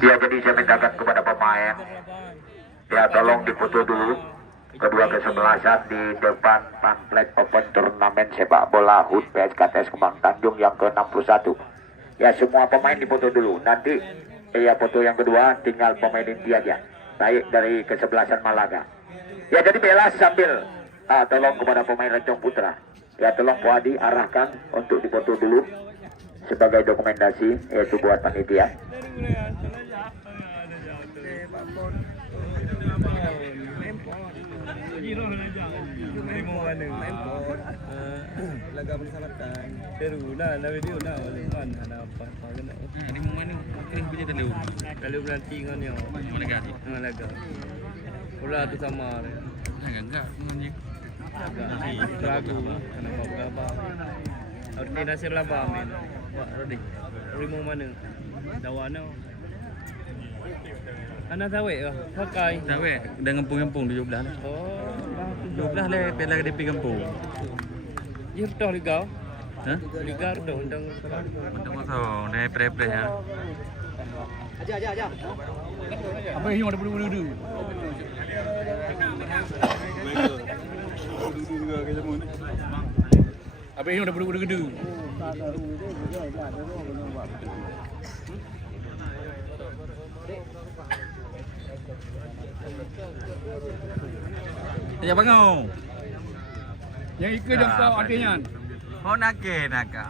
Ya, jadi saya mintakan kepada pemain, ya tolong difoto dulu kedua kesebelasan di depan pamflet open turnamen sepak bola HUT PSKTS Kemang Tanjung yang ke-61. Ya, semua pemain difoto dulu. Nanti ya foto yang kedua tinggal pemain inti aja, baik dari kesebelasan Malaga. Ya, jadi bela sambil tolong kepada pemain Rencong Putra. Ya, tolong Bu Adi arahkan untuk difoto dulu sebagai dokumentasi, yaitu buat panitia. Laga persahabatan Peru na video na kan hanapan pagana Di mana ini punya dulu. kalau berarti kan yo Mana gadi? laga pula tu sama Enggak namanya. agak ragu kenapa berapa ordinasi lah men Pak Rodi rimo mana dawana anak tahu ya pakai Tahu udah ngempung-ngempung 17 lah. oh 17 lah pela di ngempung. Irto liga Hah? liga dah undang Untuk masuk dari pre-pre ya. Apa yang ada bulu-bulu? Apa yang ada bulu-bulu? Ya bangau. Yang ikut dah kau artinya. Oh nake naka.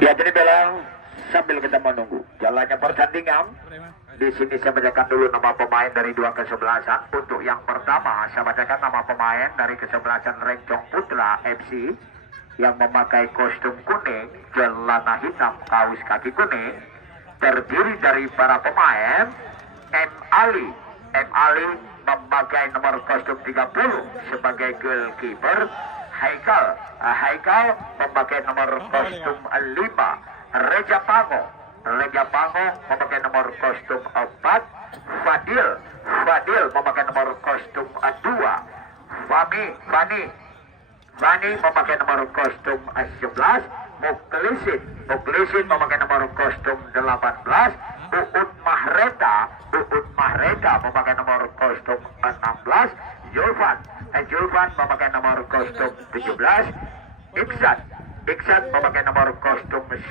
Ya, jadi belang sambil kita menunggu jalannya pertandingan. Di sini saya bacakan dulu nama pemain dari dua kesebelasan. Untuk yang pertama saya bacakan nama pemain dari kesebelasan Rencong Putra FC yang memakai kostum kuning, celana hitam, kaos kaki kuning. Terdiri dari para pemain M. Ali. M. Ali memakai nomor kostum 30 sebagai goalkeeper. Haikal memakai nomor kostum 5. Reja Pango memakai nomor kostum 4. Fadil memakai nomor kostum 2. Fani memakai nomor kostum 11. Muklisin memakai nomor kostum 18. Uut Mahreta memakai nomor kostum 16. Julvan memakai nomor kostum 17. Iksan memakai nomor kostum 10.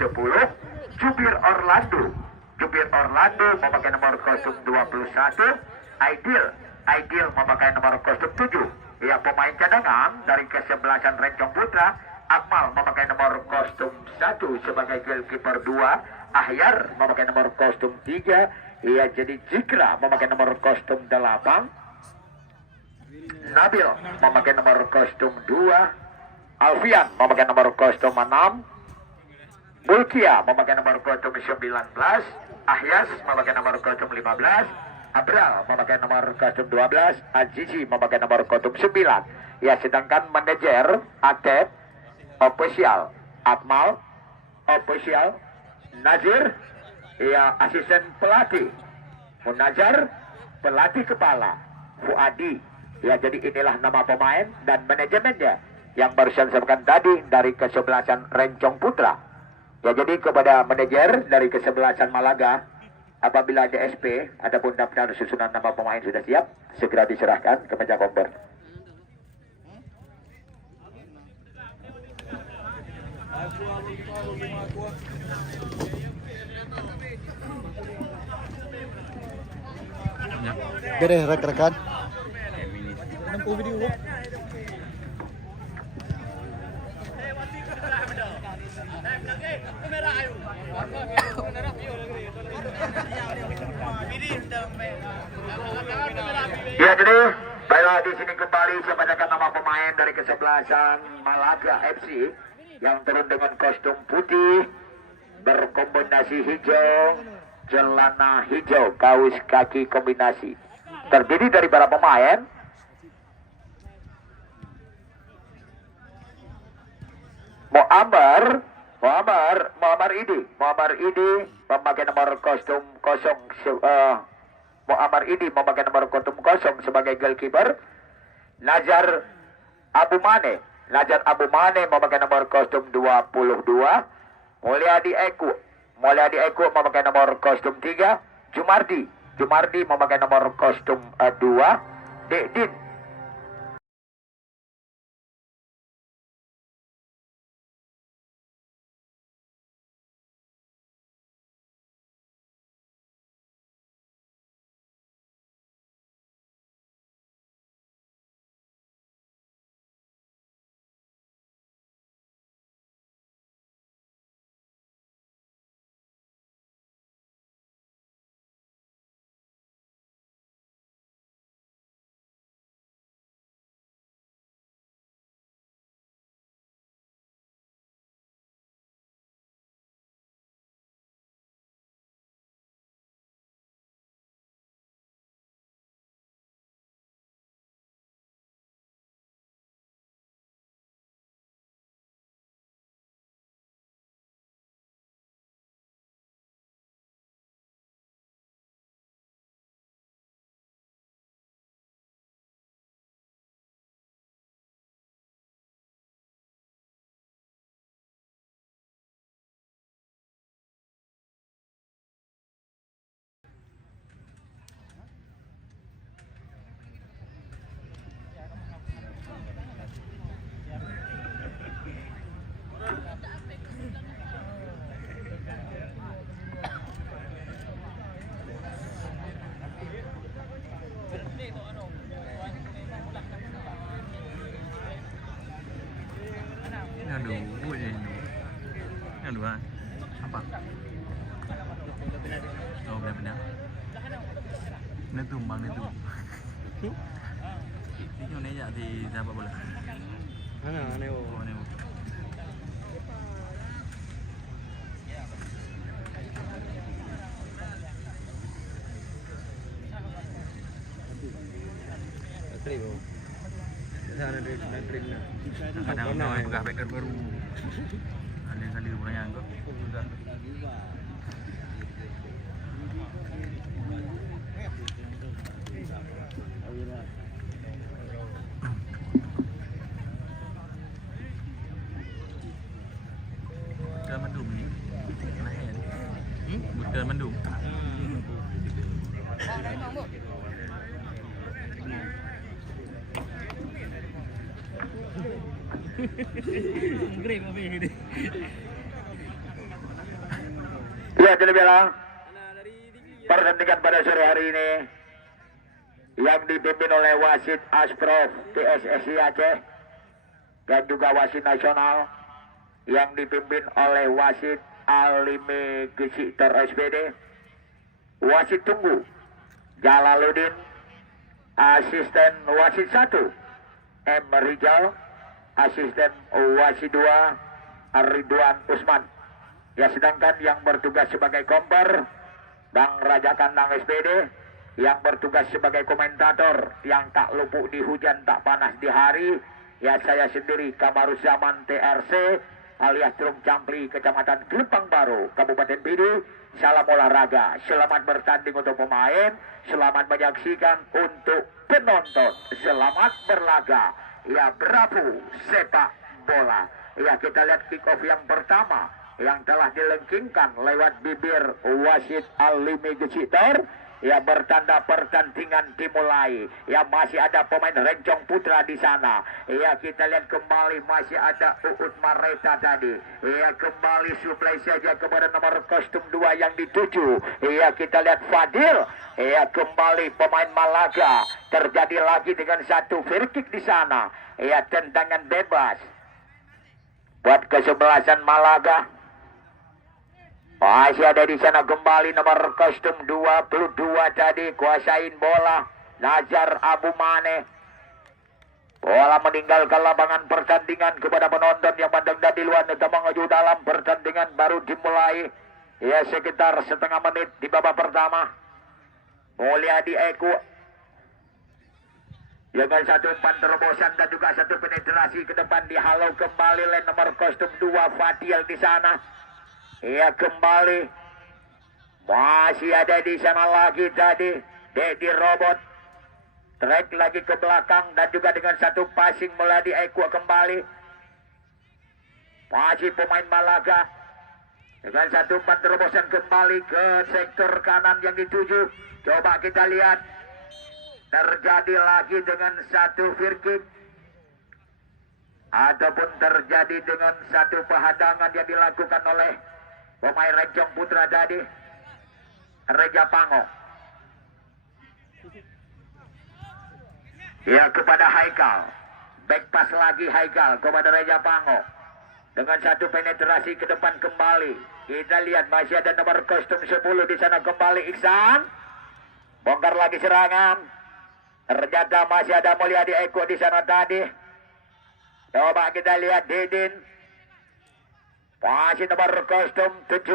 Jubir Orlando memakai nomor kostum 21. Aidil memakai nomor kostum 7. Ya, pemain cadangan dari kesebelasan Rencong Putra, Akmal memakai nomor kostum 1 sebagai goalkeeper 2. Ahyar memakai nomor kostum 3. Ya, jadi Jikra memakai nomor kostum 8. Nabil memakai nomor kostum 2. Alfian memakai nomor kostum 6. Mulkia memakai nomor kostum 19. Ahyas memakai nomor kostum 15. Abral memakai nomor kostum 12. Azizi memakai nomor kostum 9. Ya, sedangkan manajer Atep official, Akmal official, Nazir ya asisten pelatih, Munajar pelatih kepala, Fuadi. Ya, jadi inilah nama pemain dan manajemennya yang baru saya sebutkan tadi dari kesebelasan Rencong Putra. Ya, jadi kepada manajer dari kesebelasan Malaga, apabila ada SP ataupun daftar susunan nama pemain sudah siap, segera diserahkan ke meja kompor. Beres rekan-rekan. Ya, jadi baiklah, di sini kembali saya bacakan nama pemain dari kesebelasan Malaga FC yang turun dengan kostum putih berkombinasi hijau, celana hijau, kaos kaki kombinasi. Terdiri dari para pemain Muammar, Muammar Idi memakai nomor kostum 0 Muammar Idi memakai nomor kostum 0 sebagai goalkeeper. Nazar Abu Mane memakai nomor kostum 22. Mulyadi Eko memakai nomor kostum 3. Jumardi memakai nomor kostum 2. Dekdin Yang dua apa? Oh benar-benar. Nó tumbang itu. Ini hôm nay dạ thì ra bao lần? Aneh. Oh, aneh. Trip. Sana ada trip na. Kadang mau buka backer baru. Ada yang kali rumahnya angkot. Bukan mendung ni. Lain. Bukan mendung. Grip apa ini? Ya, jadi bilang pertandingan pada sore hari ini yang dipimpin oleh wasit Asprof PSSI Aceh dan juga wasit nasional yang dipimpin oleh wasit Alime Gesitor SPD, wasit tunggu Jalaluddin, asisten wasit 1 M. Rijal, asisten wasit 2 Ridwan Usman. Ya, sedangkan yang bertugas sebagai komper Bang Raja Kandang SPD, yang bertugas sebagai komentator yang tak luput di hujan tak panas di hari, ya saya sendiri Kamaruzaman TRC alias Trum Campli, Kecamatan Gelempang Baru, Kabupaten Pidi. Salam olahraga, selamat bertanding untuk pemain, selamat menyaksikan untuk penonton, selamat berlaga. Ya, bravo sepak bola. Ya, kita lihat kick off yang pertama yang telah dilengkingkan lewat bibir wasit Alime Gesitor. Ya, bertanda pertandingan dimulai. Ya, masih ada pemain Rencong Putra di sana. Ya, kita lihat kembali masih ada Uut Mareta tadi. Ya, kembali suplai saja kepada nomor kostum 2 yang dituju. Ya, kita lihat Fadil. Ya, kembali pemain Malaga. Terjadi lagi dengan satu free kick di sana. Ya, tendangan bebas buat kesebelasan Malaga. Masih ada di sana kembali nomor kostum 22 tadi, kuasain bola Nazar Abu Mane. Bola meninggalkan lapangan pertandingan kepada penonton yang pandang dari luar untuk menuju dalam pertandingan baru dimulai. Ya, sekitar setengah menit di babak pertama. Mulyadi Eko Dengan satu umpan terobosan dan juga satu penetrasi ke depan, dihalau kembali oleh nomor kostum 2 Fadil di sana. Ia kembali. Masih ada di sana lagi tadi Dedi Robot. Track lagi ke belakang dan juga dengan satu passing Meladi Eko kembali. Masih pemain Malaga. Dengan satu umpan terobosan kembali ke sektor kanan yang dituju. Coba kita lihat. Terjadi lagi dengan satu free kick. Ataupun terjadi dengan satu penghadangan yang dilakukan oleh pemain Renjong Putra tadi. Reja Pango. Ya kepada Haikal. Back pass lagi Haikal kepada Reja Pango. Dengan satu penetrasi ke depan kembali. Kita lihat masih ada nomor kostum 10 di sana kembali Iksan. Bongkar lagi serangan. Ternyata masih ada Mulyadi Eko di sana tadi. Coba kita lihat Didin. Masih nomor kostum 17.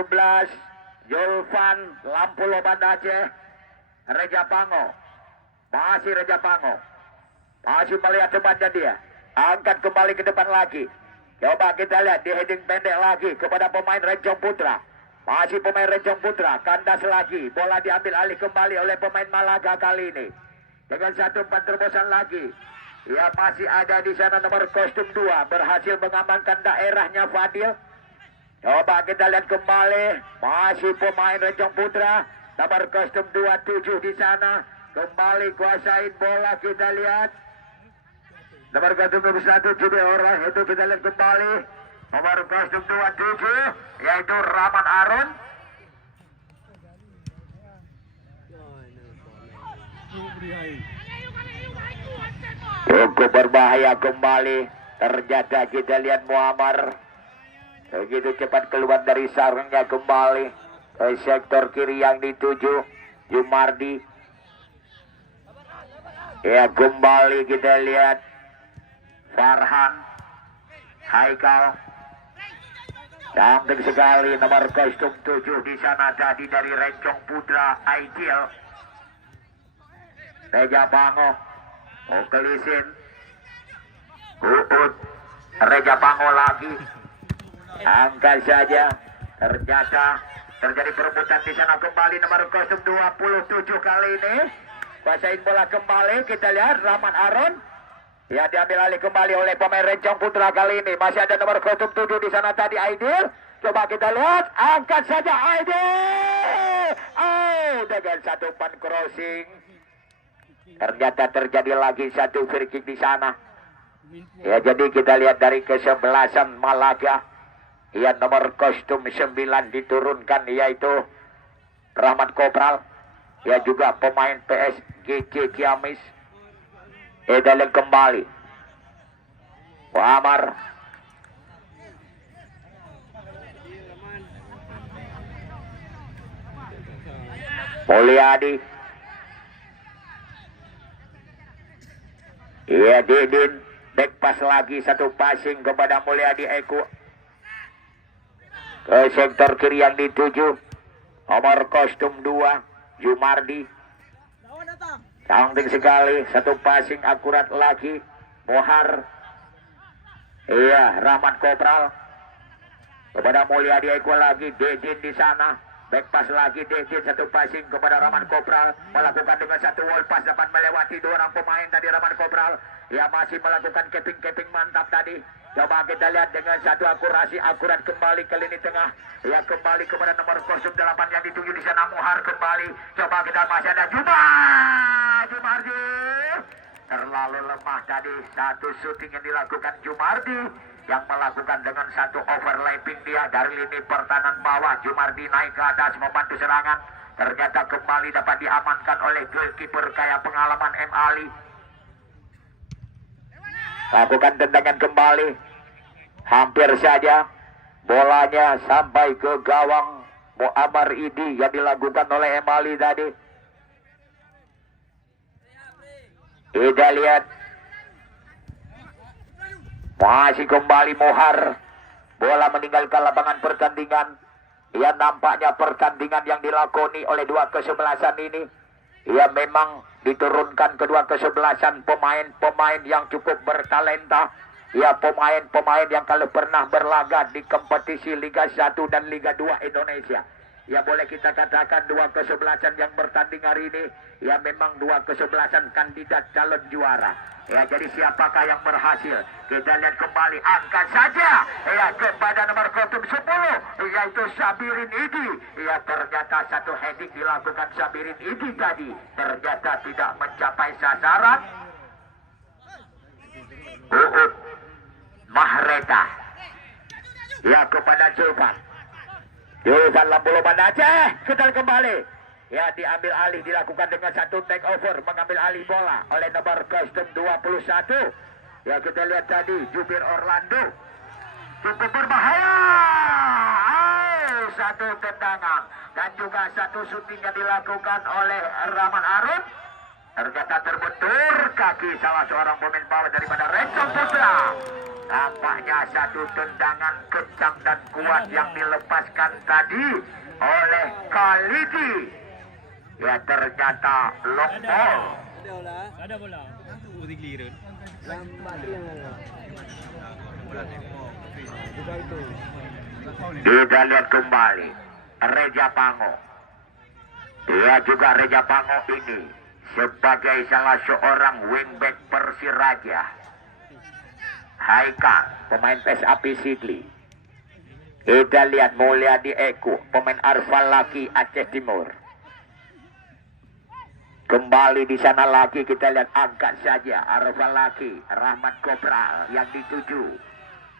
Julfan Lampu Loban Aceh. Reja Pango. Masih Reja Pango. Masih melihat depannya dia. Angkat kembali ke depan lagi. Coba kita lihat di heading pendek lagi kepada pemain Renjong Putra. Masih pemain Renjong Putra. Kandas lagi. Bola diambil alih kembali oleh pemain Malaga kali ini. Dengan satu umpan terobosan lagi. Ya masih ada di sana nomor kostum 2. Berhasil mengamankan daerahnya Fadil. Coba kita lihat kembali. Masih pemain Renjong Putra. Nomor kostum 27 di sana. Kembali kuasain bola kita lihat. Nomor kostum 21 Judi Orang. Itu kita lihat kembali. Nomor kostum 27. Yaitu Rahman Arun. Cukup berbahaya kembali. Ternyata kita lihat Muammar begitu cepat keluar dari sarangnya kembali ke sektor kiri yang dituju Jumardi. Ya kembali kita lihat Farhan Haikal. Cantik sekali nomor kostum 7 di sana tadi dari Renjong Putra Aidil. Reja Pango, Mukelisin, Uut, Reja Pango lagi. Angkat saja. Ternyata terjadi perebutan di sana kembali nomor kostum 27 kali ini. Kuasain bola kembali. Kita lihat Rahman Arun. Ya diambil alih kembali oleh pemain Renjong Putra kali ini. Masih ada nomor kostum 7 di sana tadi Aidil. Coba kita lihat. Angkat saja Aidil. Oh, dengan satu umpan crossing. Ternyata terjadi lagi satu free kick di sana. Ya jadi kita lihat dari kesebelasan Malaga. Ya nomor kostum 9 diturunkan yaitu Rahmat Kopral. Ya juga pemain PSG Ciamis. Edalen kembali. Muammar. Mulyadi. Iya Didin. Back pass lagi satu passing kepada Mulyadi Eko. Ke sektor kiri yang dituju. Nomor kostum 2 Jumardi. Cantik sekali. Satu passing akurat lagi. Mohar. Iya Rahman Kopral. Kepada Mulyadi Eko lagi. Didin di sana. Back pass lagi Didin, satu passing kepada Rahman Kopral. Melakukan dengan satu wall pass dapat melewati dua orang pemain tadi Rahman Kopral. Ya masih melakukan keping-keping mantap tadi. Coba kita lihat dengan satu akurasi akurat kembali ke lini tengah. Ya kembali kepada nomor kostum 8 yang dituju di sana Muhar kembali. Coba kita masih ada Jumardi. Terlalu lemah tadi satu shooting yang dilakukan Jumardi. Yang melakukan dengan satu overlapping dia dari lini pertahanan bawah. Jumardi naik ke atas membantu serangan. Ternyata kembali dapat diamankan oleh goalkeeper kaya pengalaman M. Ali. Lakukan tendangan kembali. Hampir saja bolanya sampai ke gawang Muammar Idi yang dilakukan oleh M. Ali tadi. Kita lihat. Masih kembali Mohar. Bola meninggalkan lapangan pertandingan. Ya nampaknya pertandingan yang dilakoni oleh dua kesebelasan ini Ya memang diturunkan kedua kesebelasan pemain-pemain yang cukup bertalenta. Ya pemain-pemain yang kalau pernah berlaga di kompetisi Liga 1 dan Liga 2 Indonesia. Ya boleh kita katakan dua kesebelasan yang bertanding hari ini. Ya memang dua kesebelasan kandidat calon juara. Ya jadi siapakah yang berhasil? Kita lihat kembali, angkat saja ya kepada nomor 10 yaitu Sabirin Idi. Ya ternyata satu heading dilakukan Sabirin Idi tadi, ternyata tidak mencapai sasaran. Uut Mahreta ya kepada Julfan lampu loban Aceh. Kita kembali ya diambil alih, dilakukan dengan satu take over, mengambil alih bola oleh nomor kostum 21. Ya kita lihat tadi Jubir Orlando cukup berbahaya. Satu tendangan dan juga satu shooting yang dilakukan oleh Rahman Arun. Ternyata terbentur kaki salah seorang pemain bawah daripada Rencong Putra. Tampaknya satu tendangan kencang dan kuat yang dilepaskan tadi oleh Khalidi. Ya ternyata long ball. Ada bola. Putih clear. Kita lihat kembali Reja Pango. Dia juga Reja Pango ini sebagai salah seorang wingback Persiraja. Haika, pemain PSAP Sidli. Kita lihat Mulyadi Eko, pemain Arfal Laki Aceh Timur. Kembali di sana lagi kita lihat, angkat saja Arfal Laki, Rahmat Kopral yang dituju.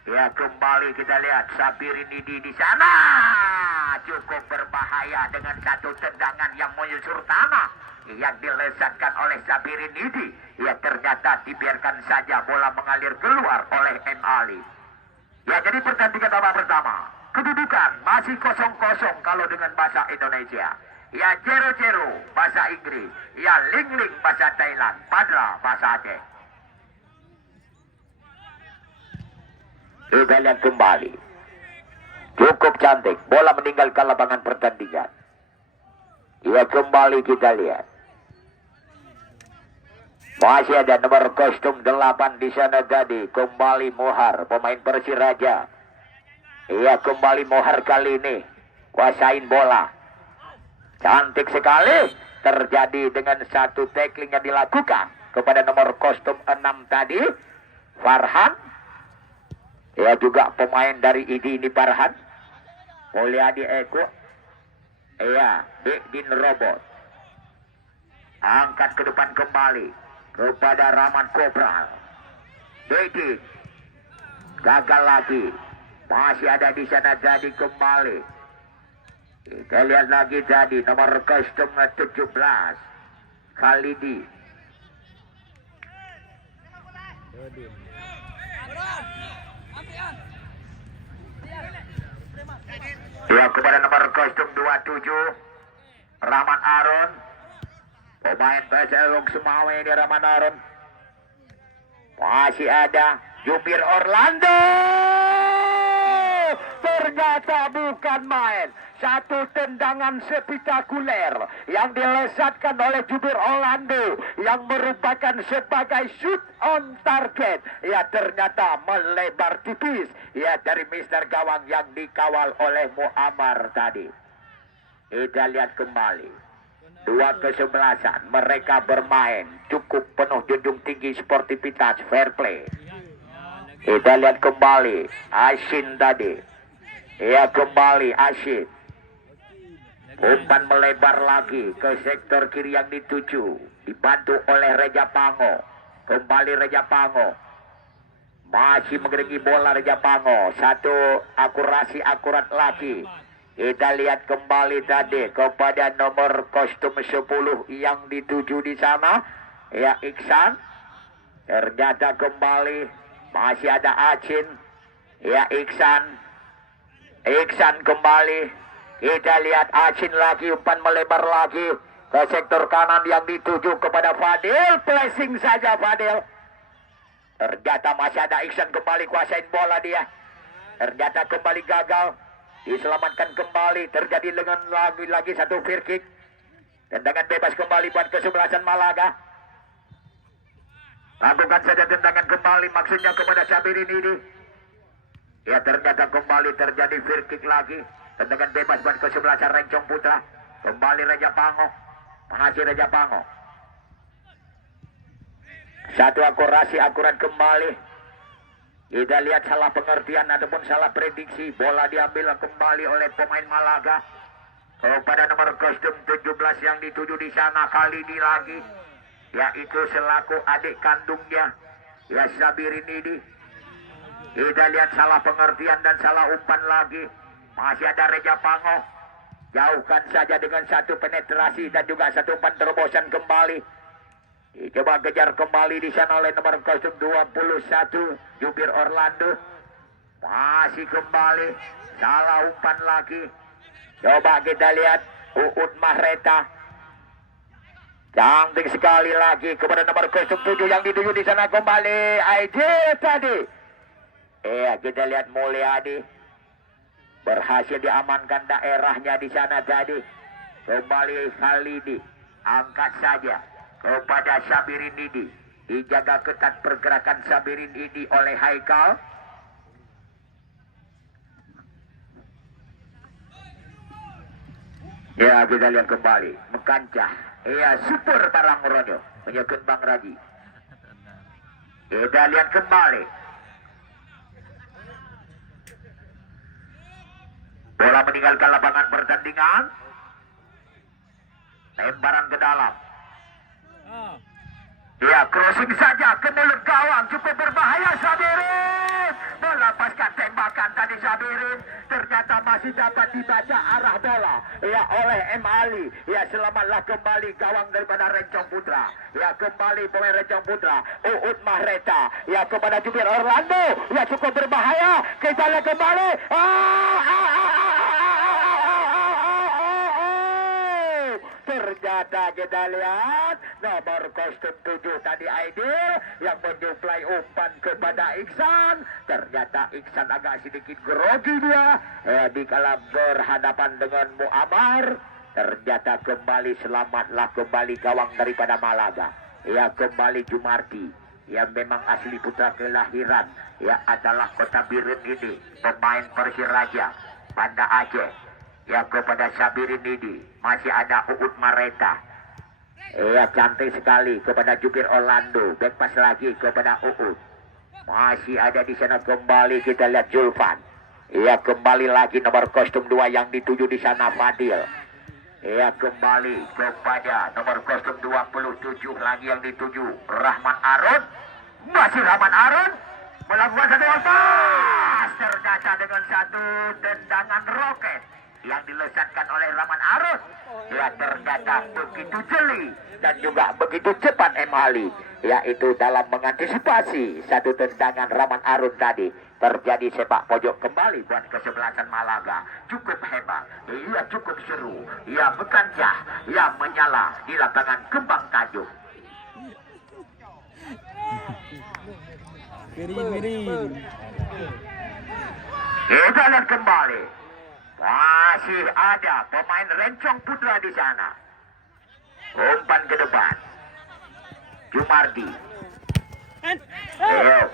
Ya kembali kita lihat Sabirin Idi di sana. Cukup berbahaya dengan satu tendangan yang menyusur tanah yang dilesatkan oleh Sabirin Idi. Ya ternyata dibiarkan saja bola mengalir keluar oleh M. Ali. Ya jadi pertandingan babak pertama. Kedudukan masih 0-0 kalau dengan bahasa Indonesia. Ya 0-0 bahasa Inggris. Ya ling-ling bahasa Thailand. Padra bahasa Aceh. Kita lihat kembali. Cukup cantik. Bola meninggalkan lapangan pertandingan. Ya kembali kita lihat. Masih ada nomor kostum 8 di sana tadi. Kembali Mohar, pemain Persiraja. Iya kembali Mohar kali ini kuasain bola. Cantik sekali. Terjadi dengan satu tackling yang dilakukan kepada nomor kostum 6 tadi, Farhan. Ya juga pemain dari ID ini Farhan. Mulyadi Eko. Iya, Bikdin Robot. Angkat ke depan kembali kepada Rahman Kopral. Bikdin. Gagal lagi. Masih ada di sana jadi kembali. Kita lihat lagi tadi nomor kostum 17 Khalidi. Ya kepada nomor kostum 27 Rahman Arun, pemain PSLung Semawe ini Rahman Arun. Masih ada Jubir Orlando. Ternyata bukan main. Satu tendangan spektakuler yang dilesatkan oleh Jubir Orlando yang merupakan sebagai shoot on target. Ya ternyata melebar tipis. Ya dari Mister Gawang yang dikawal oleh Muammar tadi. Kita lihat kembali. Dua kesebelasan. Mereka bermain cukup penuh junjung tinggi sportivitas, fair play. Kita lihat kembali Asin tadi. Ya kembali Asin. Umpan melebar lagi ke sektor kiri yang dituju. Dibantu oleh Reja Pango. Kembali Reja Pango. Masih mengeringi bola Reja Pango. Satu akurasi akurat lagi. Kita lihat kembali tadi kepada nomor kostum 10 yang dituju di sana. Ya Iksan. Ternyata kembali masih ada Acin. Ya Iksan. Iksan kembali. Kita lihat Acin lagi, umpan melebar lagi ke sektor kanan yang dituju kepada Fadil. Placing saja Fadil. Ternyata masih ada Iksan kembali kuasain bola dia. Ternyata kembali gagal. Diselamatkan kembali. Terjadi dengan lagi satu free kick. Tendangan bebas kembali buat kesebelasan Malaga. Lakukan saja tendangan kembali maksudnya kepada Sabirin ini. Ya ternyata kembali terjadi free kick lagi. Tendangan bebas buat kesebelasan Rencong Putra. Kembali Raja Pango. Masih Raja Pango. Satu akurasi akurat kembali. Kita lihat salah pengertian ataupun salah prediksi. Bola diambil kembali oleh pemain Malaga. Kepada nomor kostum 17 yang dituju di sana kali ini lagi. Yaitu selaku adik kandungnya. Ya Sabirin ini. Kita lihat salah pengertian dan salah umpan lagi. Masih ada Reja Pango. Jauhkan saja dengan satu penetrasi dan juga satu umpan terobosan kembali. Coba kejar kembali di sana oleh nomor kostum 21 Jubir Orlando. Masih kembali salah umpan lagi. Coba kita lihat Uut Mahreta. Cantik sekali lagi kepada nomor kostum 7 yang dituju di sana kembali. Aidil tadi. Kita lihat Mulyadi berhasil diamankan daerahnya di sana tadi. Kembali Khalidi angkat saja kepada Sabirin ini. Dijaga ketat pergerakan Sabirin ini oleh Haikal. Ya kita lihat kembali Mekancah. Super Barang Ronyo menyekut Bang Raji. Kita lihat kembali. Bola meninggalkan lapangan pertandingan. Lemparan ke dalam. Ya, crossing saja ke mulut gawang. Cukup berbahaya Sabirin. Melepaskan tembakan tadi Sabirin. Ternyata masih dapat dibaca arah bola. Ya, oleh M. Ali. Ya, selamatlah kembali gawang daripada Rencong Putra. Ya, kembali pemain Rencong Putra. Uut Mahreta. Ya, kepada Jubir Orlando. Ya, cukup berbahaya. Kita lihat kembali. Ternyata kita lihat nomor kostum 7 tadi Aidil yang menyuplai umpan kepada Iksan. Ternyata Iksan agak sedikit grogi dia dikala berhadapan dengan Muammar. Ternyata kembali selamatlah kembali gawang daripada Malaga. Ya kembali Jumardi yang memang asli putra kelahiran ya adalah Kota Biren ini, pemain Persiraja Banda Aceh. Ya kepada Sabirin ini masih ada Uut Mareta. Ya cantik sekali kepada Jubir Orlando. Back pass lagi kepada Uut. Masih ada di sana kembali kita lihat Julfan. Ya kembali lagi nomor kostum 2 yang dituju di sana Fadil. Ya kembali kepada nomor kostum 27 lagi yang dituju Rahman Arun. Masih Rahman Arun melakukan satu pas. Ternyata dengan satu tendangan roket yang dilesatkan oleh Rahman Arun. Ya ternyata begitu jeli dan juga begitu cepat M. Ali. Yaitu dalam mengantisipasi satu tendangan Rahman Arun tadi. Terjadi sepak pojok kembali buat kesebelasan Malaga. Cukup hebat. Ia cukup seru. Ia Mekancah. Ia menyala di lapangan Kembang Tanjung. Miring. Kita lihat kembali. Masih ada pemain Rencong Putra di sana. Umpan ke depan. Jumardi.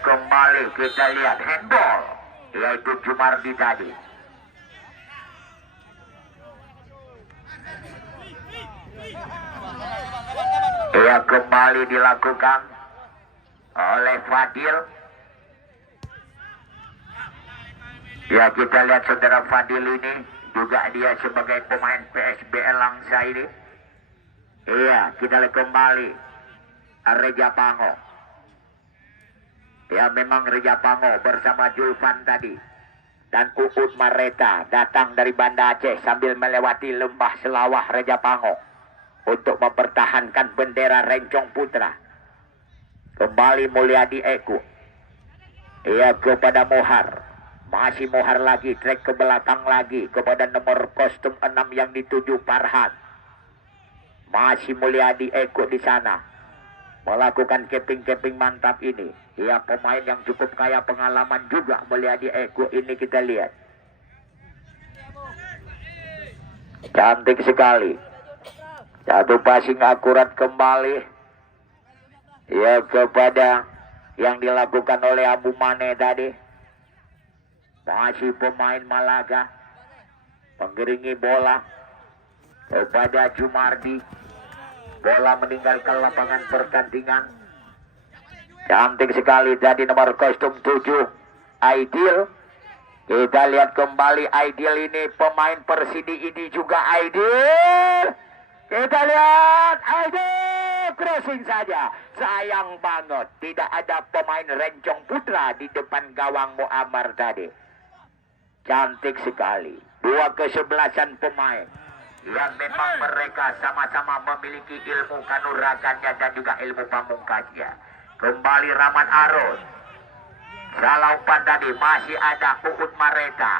Kembali kita lihat handball. Yaitu Jumardi tadi. Kembali dilakukan oleh Fadil. Ya kita lihat saudara Fadil ini juga dia sebagai pemain PSBL Langsa ini. Iya kita lihat kembali Reja Pango. Ya memang Reja Pango bersama Julfan tadi dan Uut Mareta datang dari Banda Aceh sambil melewati lembah Selawah Reja Pango untuk mempertahankan bendera Rencong Putra. Kembali Mulyadi Eko. Iya kepada Mohar. Masih Mohar lagi, trek ke belakang lagi kepada nomor kostum 6 yang dituju Farhan. Masih Mulyadi Eko di sana. Melakukan keping-keping mantap ini. Ya pemain yang cukup kaya pengalaman juga Mulyadi Eko ini kita lihat. Cantik sekali. Satu passing akurat kembali. Ya kepada yang dilakukan oleh Abu Mane tadi. Masih pemain Malaga. Mengiringi bola kepada Jumardi. Bola meninggalkan lapangan pertandingan. Cantik sekali tadi nomor kostum 7 Aidil. Kita lihat kembali Aidil ini pemain Persidi ini juga Aidil. Kita lihat Aidil crossing saja. Sayang banget tidak ada pemain Rencong Putra di depan gawang Muammar tadi. Cantik sekali. Dua kesebelasan pemain yang memang mereka sama-sama memiliki ilmu kanuragannya dan juga ilmu pamungkasnya. Kembali Rahman Arus. Salah umpan tadi masih ada Uut Mareta.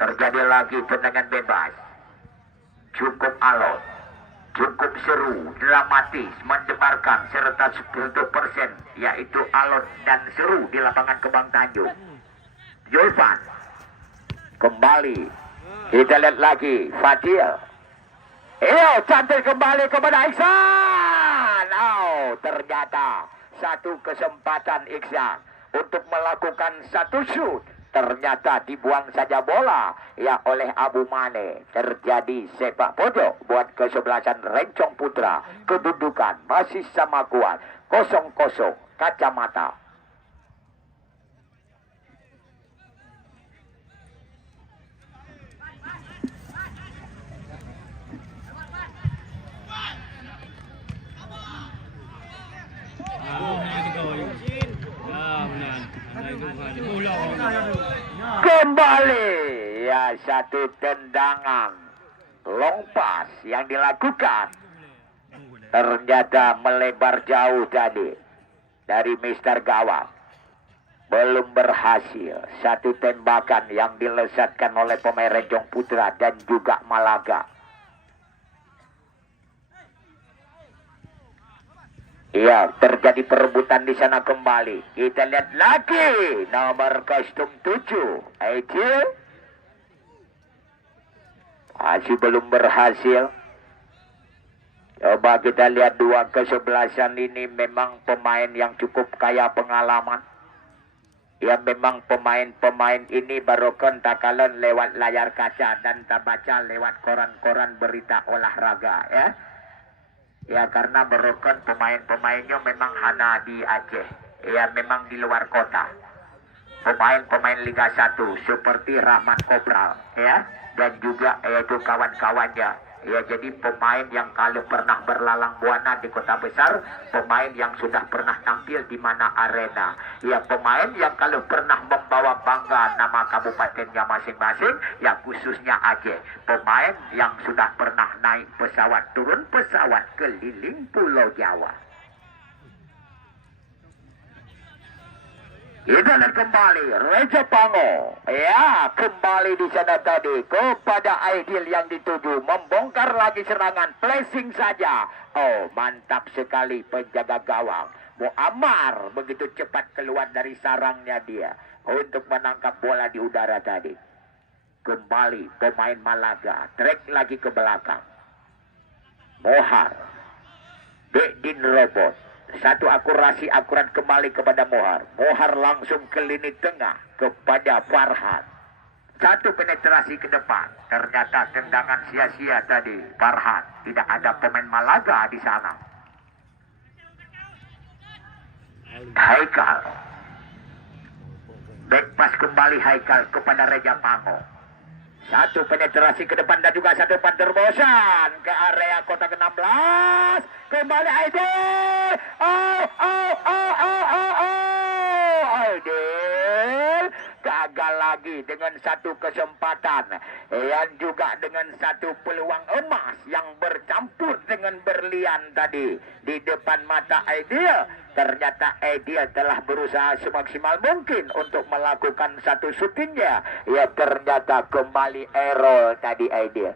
Terjadi lagi tendangan bebas. Cukup alot, cukup seru, dramatis, mendebarkan serta 10% yaitu alot dan seru di lapangan Kembang Tanjung. Julfan kembali. Kita lihat lagi Fadil. Cantik kembali kepada Iksan. Ternyata satu kesempatan Iksan untuk melakukan satu shoot. Ternyata dibuang saja bola ya oleh Abu Mane. Terjadi sepak pojok buat kesebelasan Rencong Putra. Kedudukan masih sama kuat 0-0 kacamata. Kembali ya satu tendangan long pass yang dilakukan ternyata melebar jauh tadi dari Mister Gawang. Belum berhasil. Satu tembakan yang dilesatkan oleh pemain Rencong Putra dan juga Malaga. Iya, terjadi perebutan di sana kembali. Kita lihat lagi nomor kostum 7 Aidil. Masih belum berhasil. Coba kita lihat dua kesebelasan ini memang pemain yang cukup kaya pengalaman. Ya memang pemain-pemain ini baru kontakalon lewat layar kaca dan tak baca lewat koran-koran berita olahraga ya. Ya karena berukun pemain-pemainnya memang hanya di Aceh. Ya memang di luar kota. Pemain-pemain Liga 1 seperti Rahman Kobral ya dan juga yaitu kawan-kawannya. Ya jadi pemain yang kalau pernah berlalang buana di kota besar, pemain yang sudah pernah tampil di mana arena. Ya pemain yang kalau pernah membawa bangga nama kabupatennya masing-masing, ya khususnya Aceh. Pemain yang sudah pernah naik pesawat, turun pesawat keliling Pulau Jawa. Kita lihat kembali Reja Pango. Ya kembali di sana tadi kepada Aidil yang dituju. Membongkar lagi serangan. Placing saja. Mantap sekali penjaga gawang. Muammar begitu cepat keluar dari sarangnya dia. Untuk menangkap bola di udara tadi. Kembali pemain Malaga. Trek lagi ke belakang. Mohar. Bedin Robot. Satu akurasi akurat kembali kepada Mohar. Mohar langsung ke lini tengah kepada Farhan. Satu penetrasi ke depan. Ternyata tendangan sia-sia tadi. Farhan. Tidak ada pemain Malaga di sana. Haikal. Back pass kembali Haikal kepada Reja Pango. Satu penetrasi ke depan dan juga satu umpan terobosan ke area kotak 16. Kembali Aidil. Aidil gagal lagi dengan satu kesempatan dan juga dengan satu peluang emas yang bercampur dengan berlian tadi di depan mata Aidil. Ternyata Aidil telah berusaha semaksimal mungkin untuk melakukan satu syutingnya. Ya ternyata kembali error tadi Aidil.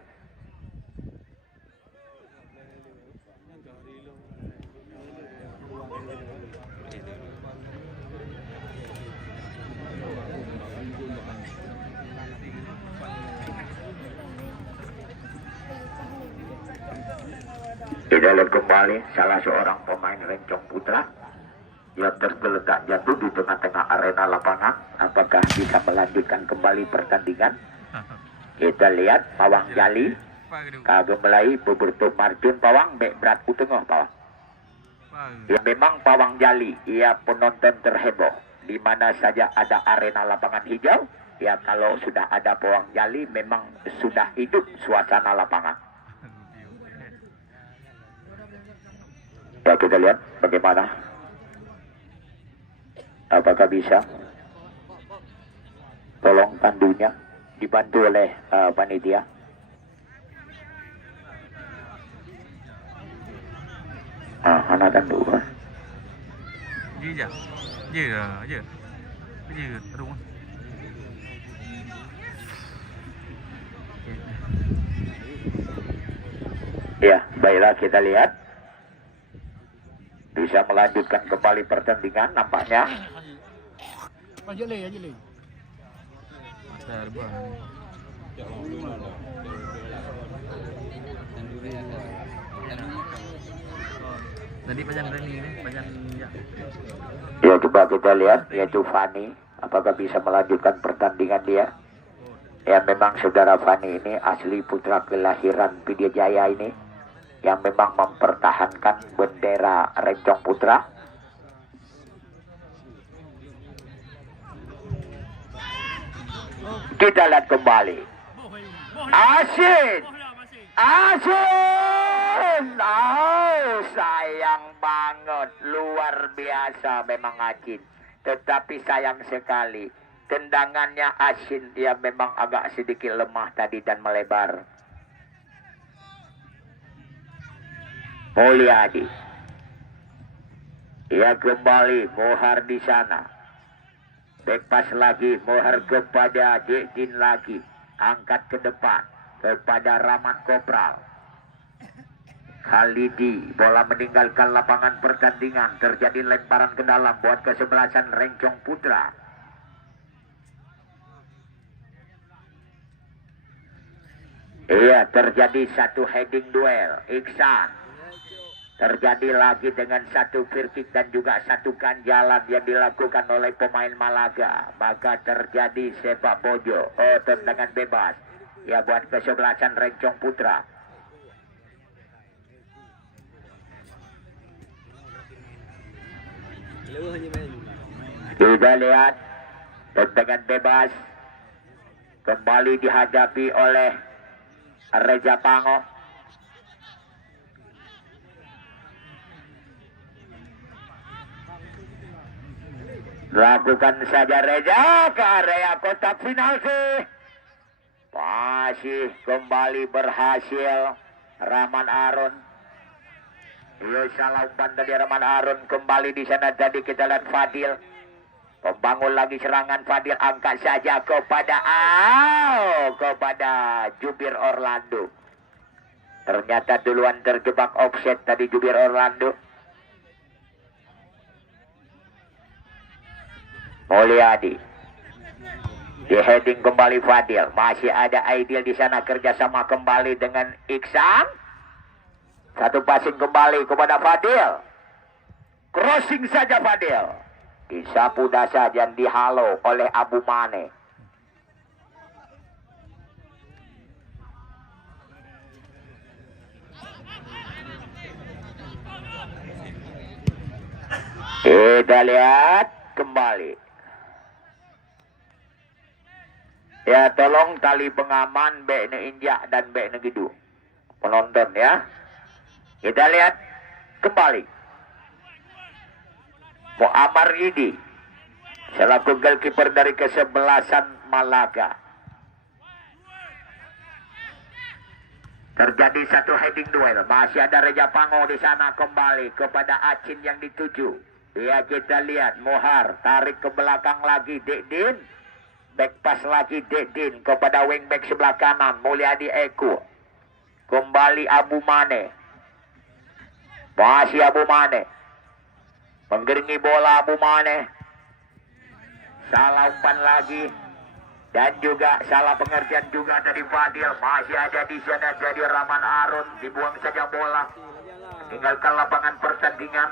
Kita lihat kembali salah seorang pemain Rencong Putra yang tergeletak jatuh di tengah-tengah arena lapangan. Apakah bisa melanjutkan kembali pertandingan? Kita lihat Pawang Jali kagem melai bebertu Marjun Pawang bek berat utengah Pawang. Ya memang Pawang Jali ia penonton terheboh di mana saja ada arena lapangan hijau. Ya kalau sudah ada Pawang Jali memang sudah hidup suasana lapangan. Ya kita lihat bagaimana. Apakah bisa? Tolong tandunya dibantu oleh panitia. Anak tandu. Dư đúng không? Ya, baiklah kita lihat. Bisa melanjutkan kembali pertandingan nampaknya. Aja le. Tadi pajan Reni ini, pajan ya. Ya coba kita lihat yaitu Fani. Apakah bisa melanjutkan pertandingan dia? Ya memang saudara Fani ini asli putra kelahiran Pidijaya ini yang memang mempertahankan bendera Rencong Putra. Kita lihat kembali. Asin. Oh, sayang banget. Luar biasa memang Asin. Tetapi sayang sekali. Tendangannya Asin dia memang agak sedikit lemah tadi dan melebar. Mulyadi. Ia kembali Mohar di sana. Bekpas lagi Mohar kepada Jekdin lagi. Angkat ke depan kepada Rahman Kopral. Khalidi bola meninggalkan lapangan pertandingan. Terjadi lemparan ke dalam buat kesebelasan Rencong Putra. Iya, terjadi satu heading duel. Iksan terjadi lagi dengan satu free kick dan juga satu ganjalan yang dilakukan oleh pemain Malaga. Maka terjadi sepak bojo. Tendangan bebas. Ya buat kesebelasan Rencong Putra. Kita lihat tendangan bebas kembali dihadapi oleh Reja Pango. Lakukan saja Reja ke area kotak final sih. Masih kembali berhasil Rahman Arun. Yo salah umpan dari Rahman Arun kembali di sana. Jadi kita lihat Fadil. Membangun lagi serangan Fadil, angkat saja kepada Jubir Orlando. Ternyata duluan terjebak offset tadi Jubir Orlando. Mulyadi. Di heading kembali Fadil. Masih ada Aidil di sana kerjasama kembali dengan Iksan. Satu passing kembali kepada Fadil. Crossing saja Fadil. Disapu dasa dan dihalo oleh Abu Mane. Kita lihat kembali. Ya tolong tali pengaman bek ne injak dan bek ne gitu. Penonton ya. Kita lihat kembali. Muammar Idi selaku goalkeeper dari kesebelasan Malaga. Terjadi satu heading duel. Masih ada Reja Pango di sana kembali kepada Acin yang dituju. Ya kita lihat Mohar tarik ke belakang lagi Dekdin. Back pass lagi Dekdin kepada wingback sebelah kanan Mulyadi Eko. Kembali Abu Mane. Masih Abu Mane. Mengiringi bola Abu Mane. Salah umpan lagi. Dan juga salah pengertian juga dari Fadil. Masih ada di sana jadi Rahman Arun. Dibuang saja bola. meninggalkan lapangan pertandingan.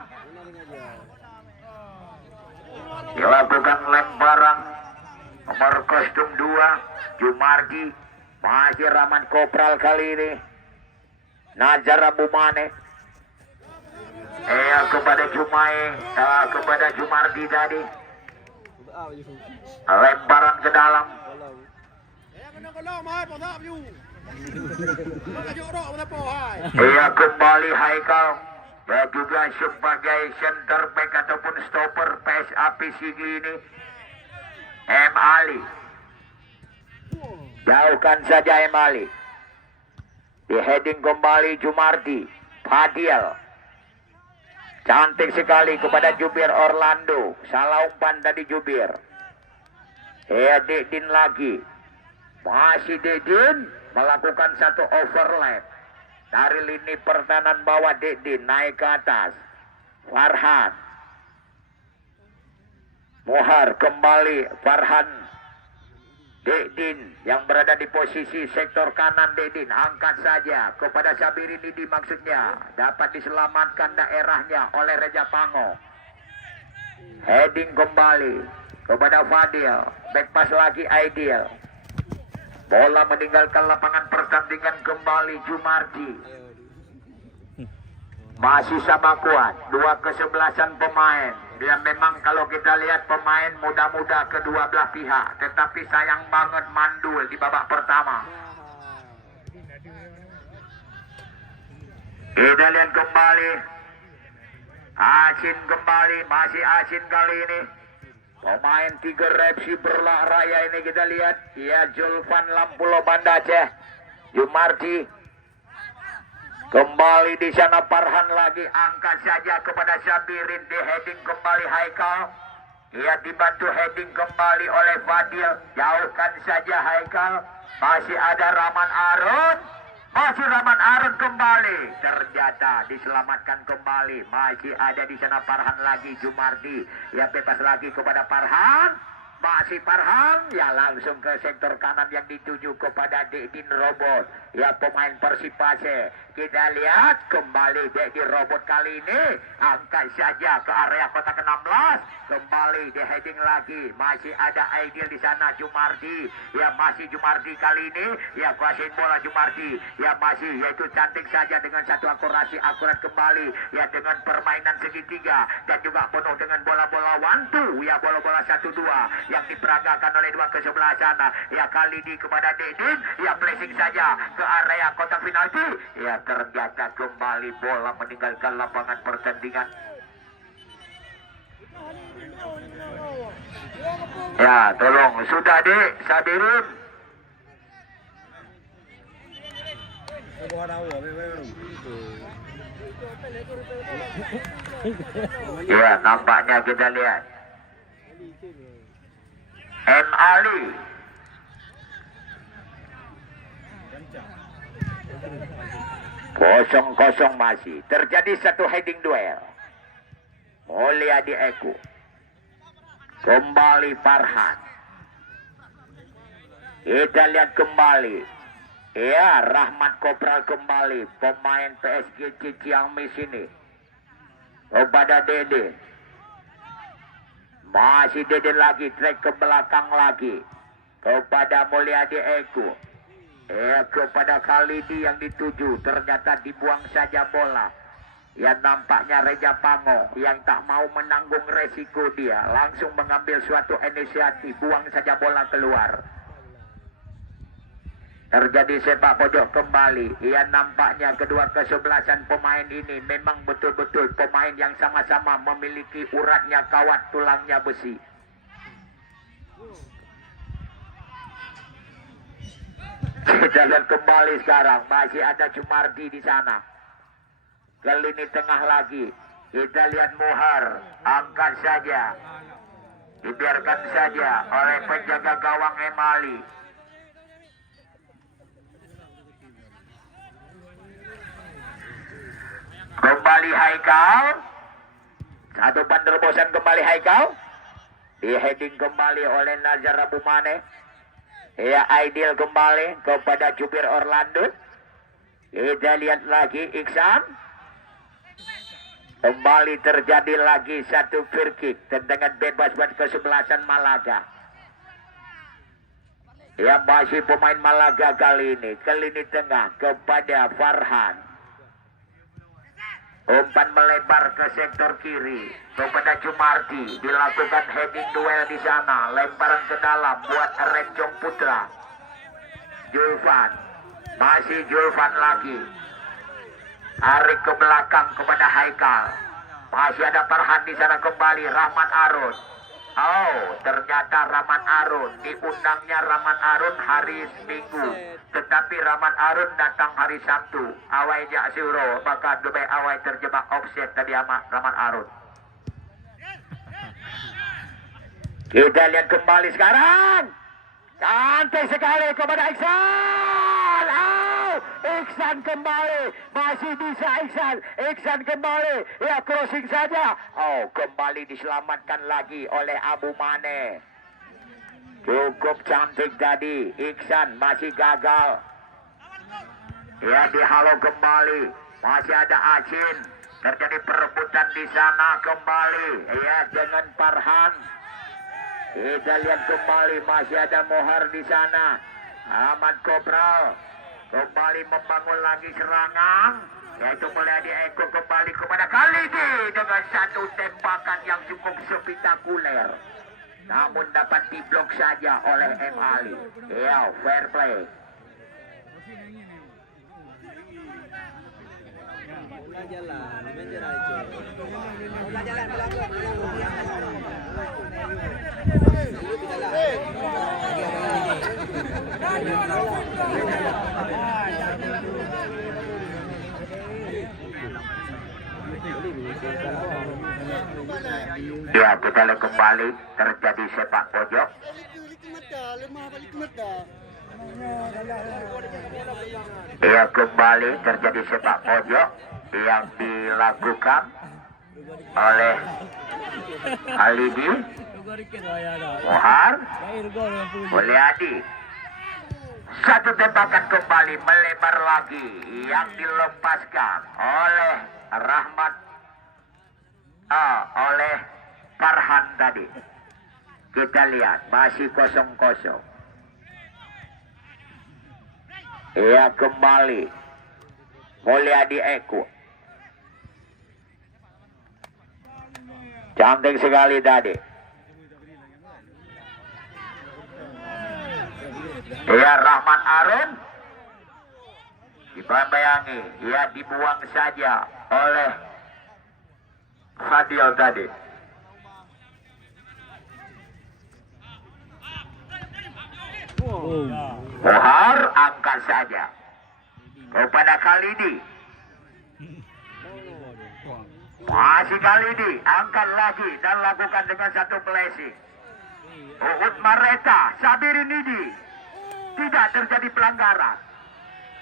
Dilakukan lemparan nomor kostum 2 Jumardi, masih Rahman Kopral kali ini. Nazar Abu Mane. Kepada kepada Jumardi tadi. Lemparan ke dalam. Kembali Haikal. Dan juga sebagai center back ataupun stopper PSAP Sigli ini M. Ali. Jauhkan saja M. Ali. Di heading kembali Jumardi. Fadil. Cantik sekali kepada Jubir Orlando. Salah umpan tadi Jubir. Dedin lagi. Masih Dedin melakukan satu overlap. Dari lini pertahanan bawah Dedin naik ke atas. Farhan. Muhar kembali Farhan. Dedin yang berada di posisi sektor kanan Dedin. Angkat saja kepada Sabirin Didi maksudnya. Dapat diselamatkan daerahnya oleh Reja Pango. Heading kembali kepada Fadil. Back pass lagi Aidil. Bola meninggalkan lapangan pertandingan kembali Jumardi. Masih sama kuat. 2 kesebelasan pemain. Dia memang kalau kita lihat pemain muda-muda kedua belah pihak. Tetapi sayang banget mandul di babak pertama. Kita lihat kembali. Asin kembali. Masih Asin kali ini. Pemain 3 repsi berlak raya ini kita lihat. Ya Julfan Lampulo Banda Aceh. Jumardi. Kembali di sana Farhan lagi. Angkat saja kepada Sabirin. Di heading kembali Haikal. Ia dibantu heading kembali oleh Fadil. Jauhkan saja Haikal. Masih ada Rahman Arun. Masih Rahman Arun kembali. Ternyata diselamatkan kembali. Masih ada di sana Farhan lagi. Jumardi. Ya bebas lagi kepada Farhan. Masih Farhan. Ya langsung ke sektor kanan yang dituju kepada Dedin Robot. Ya pemain Persipase. Kita lihat kembali Dedin Robot kali ini. Angkat saja ke area kotak 16. Kembali di heading lagi. Masih ada Aidil di sana Jumardi. Ya masih Jumardi kali ini. Ya kuasain bola Jumardi. Ya masih yaitu cantik saja dengan satu akurasi akurat kembali. Ya dengan permainan segitiga. Dan juga penuh dengan bola-bola one-two. Ya bola-bola 1-2 yang diperagakan oleh 2 kesebelah sana. Ya kali ini kepada Dedin. Ya placing saja ke area kotak penalti. Ya ternyata kembali bola meninggalkan lapangan pertandingan. Ya tolong sudah dek Sabirin. Ya nampaknya kita lihat M. Ali. Kosong masih. Terjadi satu heading duel. Mulyadi Eko. Kembali Farhan. Kita lihat kembali. Ya Rahmat Kopral kembali. Pemain PSG Ciangmis ini. Kepada Dede. Masih Dede lagi. Track ke belakang lagi. Kepada Mulyadi Eko. Kepada Khalidi yang dituju. Ternyata dibuang saja bola. Ya nampaknya Reja Pango yang tak mau menanggung resiko dia. Langsung mengambil suatu inisiatif. Buang saja bola keluar. Terjadi sepak pojok kembali. Ya nampaknya kedua kesebelasan pemain ini memang betul-betul pemain yang sama-sama memiliki uratnya kawat, tulangnya besi. Kita lihat kembali sekarang. Masih ada Jumardi di sana. Ke lini tengah lagi. Kita lihat Muhar. Angkat saja. Dibiarkan saja oleh penjaga gawang Emali. Kembali Haikal. Satu penerobosan kembali Haikal. Di heading kembali oleh Nazar Abu Mane. Ya Aidil kembali kepada Jubir Orlando. Kita lihat lagi Iksan. Kembali terjadi lagi satu free kick. Tendangan bebas buat kesebelasan Malaga. Yang masih pemain Malaga kali ini. Ke lini tengah kepada Farhan. Umpan melebar ke sektor kiri kepada Jumardi. Dilakukan heading duel di sana. Lemparan ke dalam buat Renjong Putra. Julvan. Masih Julvan lagi. Tarik ke belakang kepada Haikal. Masih ada Farhan di sana kembali. Rahman Arun. Oh, ternyata Rahman Arun. Diundangnya Rahman Arun hari Minggu. Tetapi Rahman Arun datang hari Sabtu. Awai jak suro. Maka demi awai terjebak offset tadi sama Rahman Arun. Kita lihat kembali sekarang. Cantik sekali kepada Iksan. Oh, Iksan kembali. Masih bisa Iksan. Iksan kembali. Ya, crossing saja. Oh, kembali diselamatkan lagi oleh Abu Mane. Cukup cantik tadi. Iksan masih gagal. Ya, dihalau kembali. Masih ada Acin. Terjadi perebutan di sana kembali. Ya, dengan Farhan. Kita lihat kembali masih ada Mohar di sana. Ahmad Kobral kembali membangun lagi serangan. Yaitu Mulyadi Eko kembali kepada Khalidi dengan satu tembakan yang cukup spektakuler. Namun dapat diblok saja oleh M. Ali. Ya, fair play. Ya, kita lihat kembali terjadi sepak pojok. Ya, kembali terjadi sepak pojok yang dilakukan oleh Khalidi, Mohar, Mulyadi. Satu tembakan kembali melebar lagi yang dilepaskan oleh Rahmat, oleh Farhan tadi. Kita lihat masih 0-0. Ya, kembali Mulyadi Eko. Cantik sekali tadi. Ya, Rahman Arun dibayangi. Ya, dibuang saja oleh Fadil tadi. Mohar angkat saja kepada Khalidi. Masih Khalidi angkat lagi dan lakukan dengan satu flashing. Uhud Mareta, Sabirin Nidi. Tidak terjadi pelanggaran.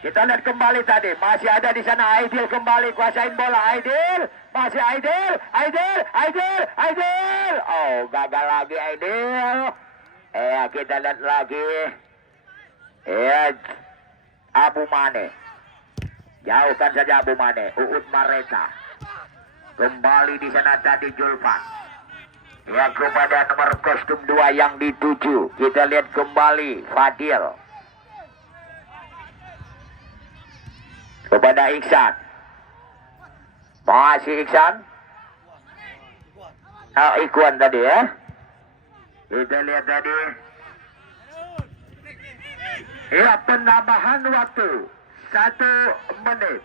Kita lihat kembali tadi. Masih ada di sana Aidil kembali kuasain bola. Aidil. Masih Aidil. Oh, gagal lagi Aidil. Kita lihat lagi. Abu Mane. Jauhkan saja Abu Mane. Uhud Mareta. Kembali di sana tadi Julvan. Ya, kepada nomor kostum 2 yang dituju. Kita lihat kembali Fadil. Kepada Iksan. Masih Iksan. Oh, Ikuan tadi ya. Kita lihat tadi. Ya, penambahan waktu 1 menit.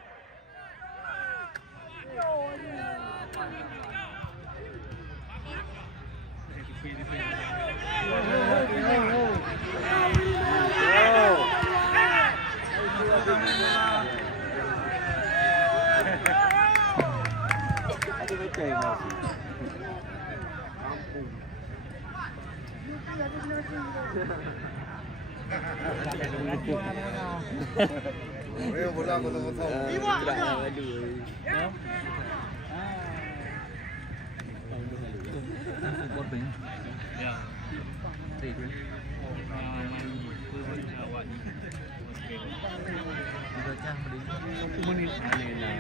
Aneh lah.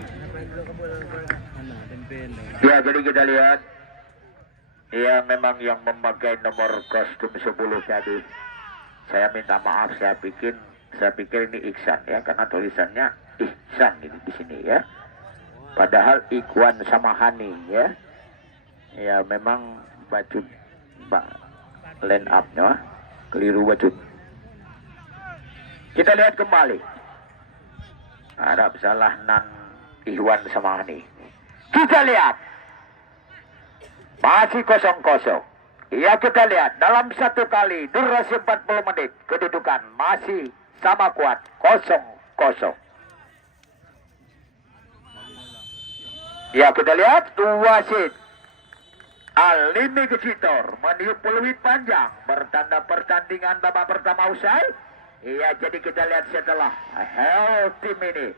Mana tempel lah. Ya, jadi kita lihat. Ya, memang yang memakai nomor kostum 10 tadi. Saya minta maaf, saya pikir ini Iksan ya, karena tulisannya Ihsan ini di sini ya. Padahal Ikhwan sama Hani ya. Ya, memang baju line up-nya keliru baju. Kita lihat kembali. Harap salah nan Ikhwan sama Hani. Kita lihat. Masih 0-0. Ya, kita lihat dalam satu kali durasi 40 menit kedudukan masih sama kuat 0-0. Ya, kita lihat wasit Alimi Gecitor meniup peluit panjang bertanda pertandingan babak pertama usai. Ya, jadi kita lihat setelah health team ini.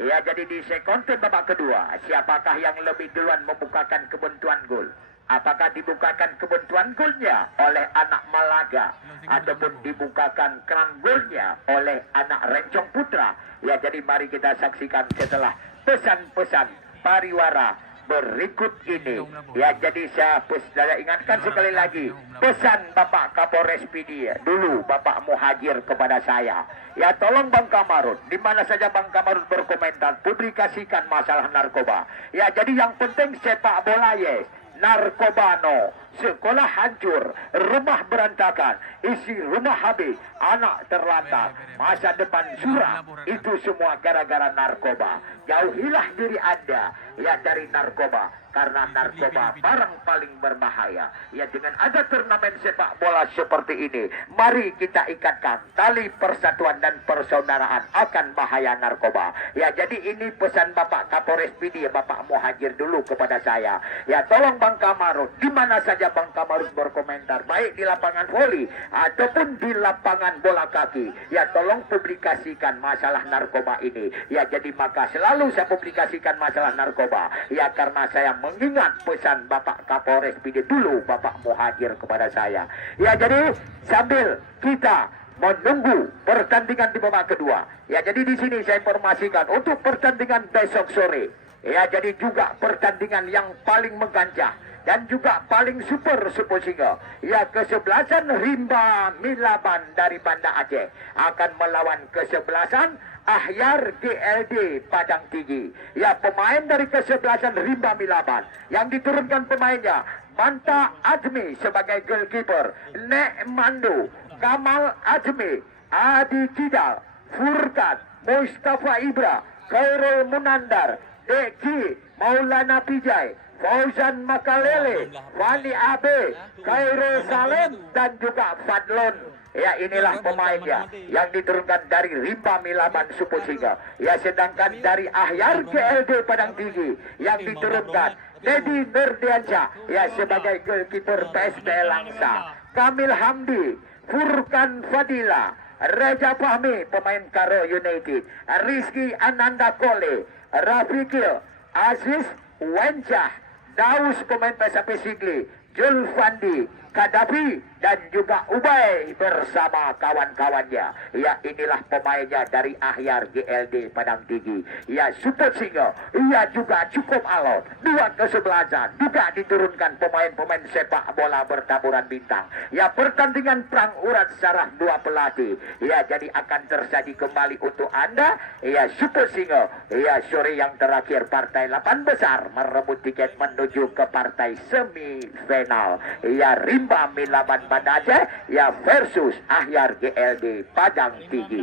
Ya, jadi di sekonten babak kedua, siapakah yang lebih duluan membukakan kebuntuan gol? Apakah dibukakan kebuntuan golnya oleh anak Malaga ataupun dibukakan keran golnya oleh anak Rencong Putra? Ya, jadi mari kita saksikan setelah pesan-pesan pariwara berikut ini. Ya, jadi saya ingatkan sekali lagi pesan Bapak Kapolres PD dulu Bapak Muhajir kepada saya. Ya, tolong Bang Kamarud, di mana saja Bang Kamarud berkomentar, publikasikan masalah narkoba. Ya, jadi yang penting sepak bola yes, narkoba no, sekolah hancur, rumah berantakan, isi rumah habis, anak terlantar, masa depan suram. Itu semua gara-gara narkoba. Jauhilah diri Anda ya dari narkoba, karena narkoba barang paling berbahaya. Ya, dengan ada turnamen sepak bola seperti ini, mari kita ikatkan tali persatuan dan persaudaraan akan bahaya narkoba. Ya, jadi ini pesan Bapak Kapolres PD, Bapak Muhajir dulu kepada saya. Ya, tolong Bang Kamarud, di mana saja Bang Kamarud berkomentar, baik di lapangan voli ataupun di lapangan bola kaki, ya tolong publikasikan masalah narkoba ini. Ya, jadi maka selalu saya publikasikan masalah narkoba. Ya, karena saya mengingat pesan Bapak Kapolres PD dulu Bapak Muhajir kepada saya. Ya, jadi sambil kita menunggu pertandingan di babak kedua. Ya, jadi di sini saya informasikan untuk pertandingan besok sore. Ya, jadi juga pertandingan yang paling menggancah dan juga paling super singa. Ya, kesebelasan Rimba Milaban dari Banda Aceh akan melawan kesebelasan Ahyar GLD Padang Tinggi. Ya, pemain dari kesebelasan Rimba Milaban yang diturunkan pemainnya Manta Azmi sebagai goalkeeper, Nek Mando, Kamal Azmi, Adi Kidal, Furkan, Mustafa Ibra, Khairul Munandar, Deki, Maulana Pijay, Fauzan Makalele, Wani Abe, Khairul Salem, dan juga Fadlon. Ya, inilah pemainnya yang diturunkan dari Rimba Milaban Suposinga. Ya, sedangkan dari Ahyar GLD Padang Tinggi yang diturunkan Dedi Nurdiansyah ya sebagai goalkeeper PSBL Langsa, Kamil Hamdi, Furkan Fadila, Reza Fahmi pemain Karo United, Rizky Ananda Kole, Rafiqil, Aziz Wencah, Daus pemain PSP Sigli, Julfandi, Kadafi, dan juga Ubay bersama kawan-kawannya. Ya, inilah pemainnya dari Ahyar GLD Padang Tinggi. Ya, Super Singa. Ya, juga cukup alot. Dua kesebelasan. Juga diturunkan pemain-pemain sepak bola bertaburan bintang. Ya, pertandingan perang urat saraf dua pelatih. Ya, jadi akan terjadi kembali untuk Anda. Ya, Super Singa. Ya, sore yang terakhir partai 8 besar merebut tiket menuju ke partai semifinal. Ya, Rimba Milaban Banda Aceh ya versus Ahyar GLD Padang Tinggi.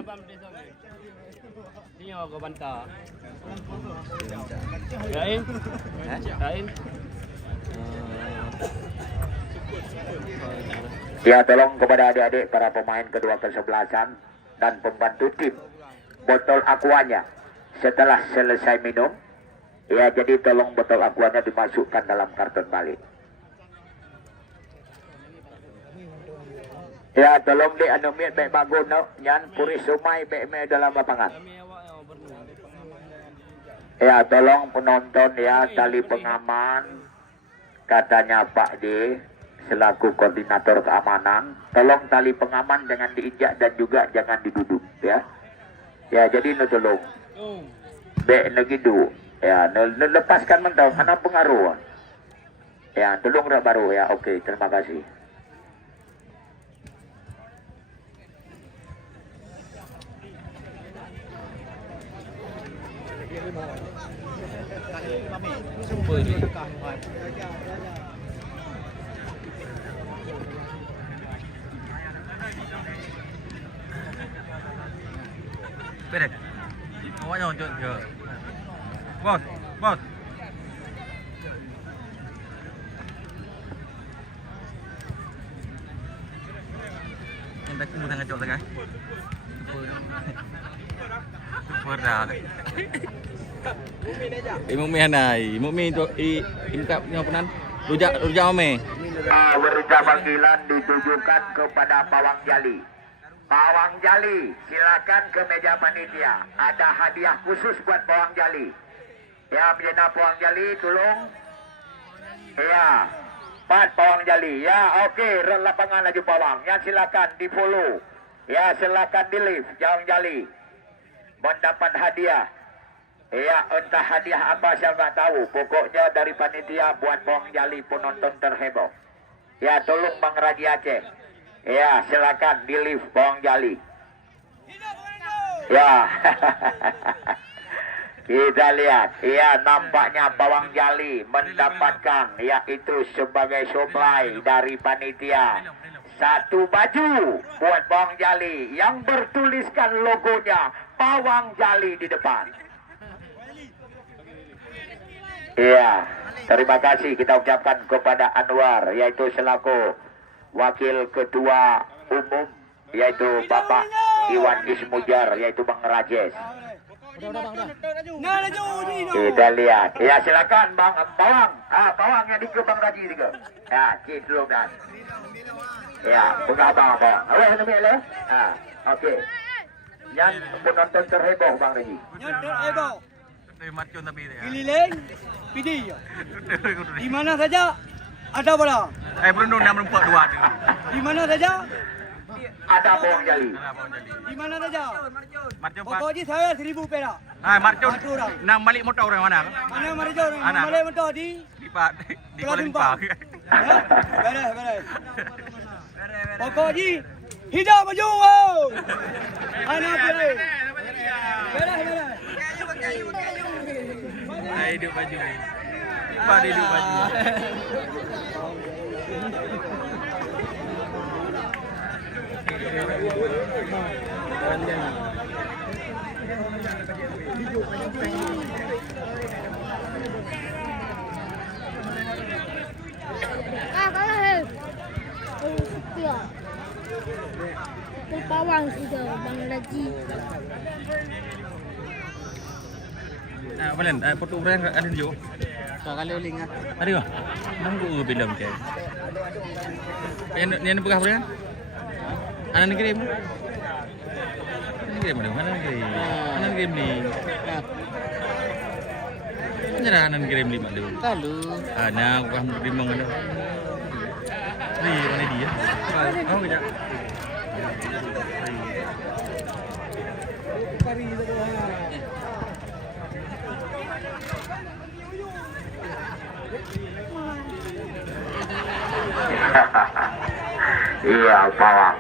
Ini aku bantah. Lain? Lain? Ya, tolong kepada adik-adik para pemain kedua kesebelasan dan pembantu tim botol aquanya setelah selesai minum. Ya, jadi tolong botol aquanya dimasukkan dalam karton balik. Ya, tolong di anu mi baik bagus no, nyan puri sumai baik me dalam lapangan. Ya, tolong penonton ya, tali pengaman katanya Pak D selaku koordinator keamanan, tolong tali pengaman jangan diinjak dan juga jangan diduduk ya. Ya jadi nu tolong. Bek negidu. Ya, lepaskan mentau, mana pengaruh. Ya, tolong dah baru ya. Oke, terima kasih. Super ni. Beres. Awak jangan tunjuk je. Bos, bos. Yang tak kumpulan ngacok sangat. Super dah. Mukmin hanai, mukmin tu minta pengampunan. Rujak ame. Berita panggilan ditujukan kepada Pawang Jali. Pawang Jali, silakan ke meja panitia. Ada hadiah khusus buat Pawang Jali. Ya, menjana Pawang Jali, tolong. Ya, Pat Pawang Jali. Ya, okey, lapangan laju Pawang. Ya, silakan di follow. Ya, silakan di live, Pawang Jali. Mendapat hadiah. Ya, entah hadiah apa saya nggak tahu. Pokoknya dari panitia buat Pawang Jali penonton terheboh. Ya, tolong Bang Raji Aceh. Ya, silakan di live Pawang Jali. Ya. Kita lihat. Ya, nampaknya Pawang Jali mendapatkan yaitu sebagai supply dari panitia satu baju buat Pawang Jali yang bertuliskan logonya Pawang Jali di depan. Iya, terima kasih kita ucapkan kepada Anwar, yaitu selaku Wakil Ketua Umum, yaitu Bapak Iwan Ismujar, yaitu Bang Rajes. Kita lihat. Ya, silakan Bang Pawang. Pawang yang di ke Bang Raji juga. Ya, cik dulu dan. Ya, bukan Bang Pawang. Awak nak ambil okey. Yang penonton terheboh Bang Raji. Yang terheboh. Marcun tapi dia. Keliling PD. Di mana saja ada bola. Berundung dan merempat dua tu. Di mana saja ada Pawang Jali. di mana saja. Marcun Pak. Pokoknya saya 1,000 perak. Marcun. Satu orang. Nang balik motor orang mana? Mana marjor? Anak. Boleh mentok di Di Pak di Kuala Kuala Lumpur. Lumpur. Ya, beres. Pokoknya hidup maju. Wow. Anak beres. Beres. Hidup baju. Pak hidup baju. Kalah. Setia. Pawang sudah Bang Raji. Balen, foto orang ada tunjuk. Kali uling ah. Ada ke? Nunggu bilang ke. Yang pegah apa? Anak kirim. Kirim ada mana kirim? Anak kirim ni. Nyerah anak kirim lima dulu. Lalu Anak bukan kirim mana? Ni mana dia? Oh kejap. Iya, Pawang.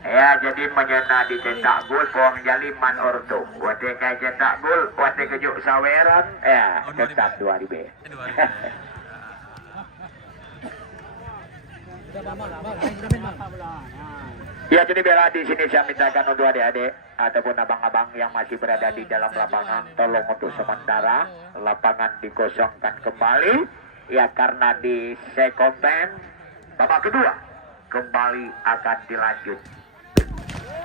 Ya, jadi menyena dicetak gol Pawang Jali man orto. Wate kai cetak gol, wate kejuk saweran, ya tetap 2 ribu. Ya, jadi bela di sini saya mintakan untuk adik-adik ataupun abang-abang yang masih berada di dalam lapangan, tolong untuk sementara lapangan dikosongkan kembali. Ya, karena di second time babak kedua kembali akan dilanjut.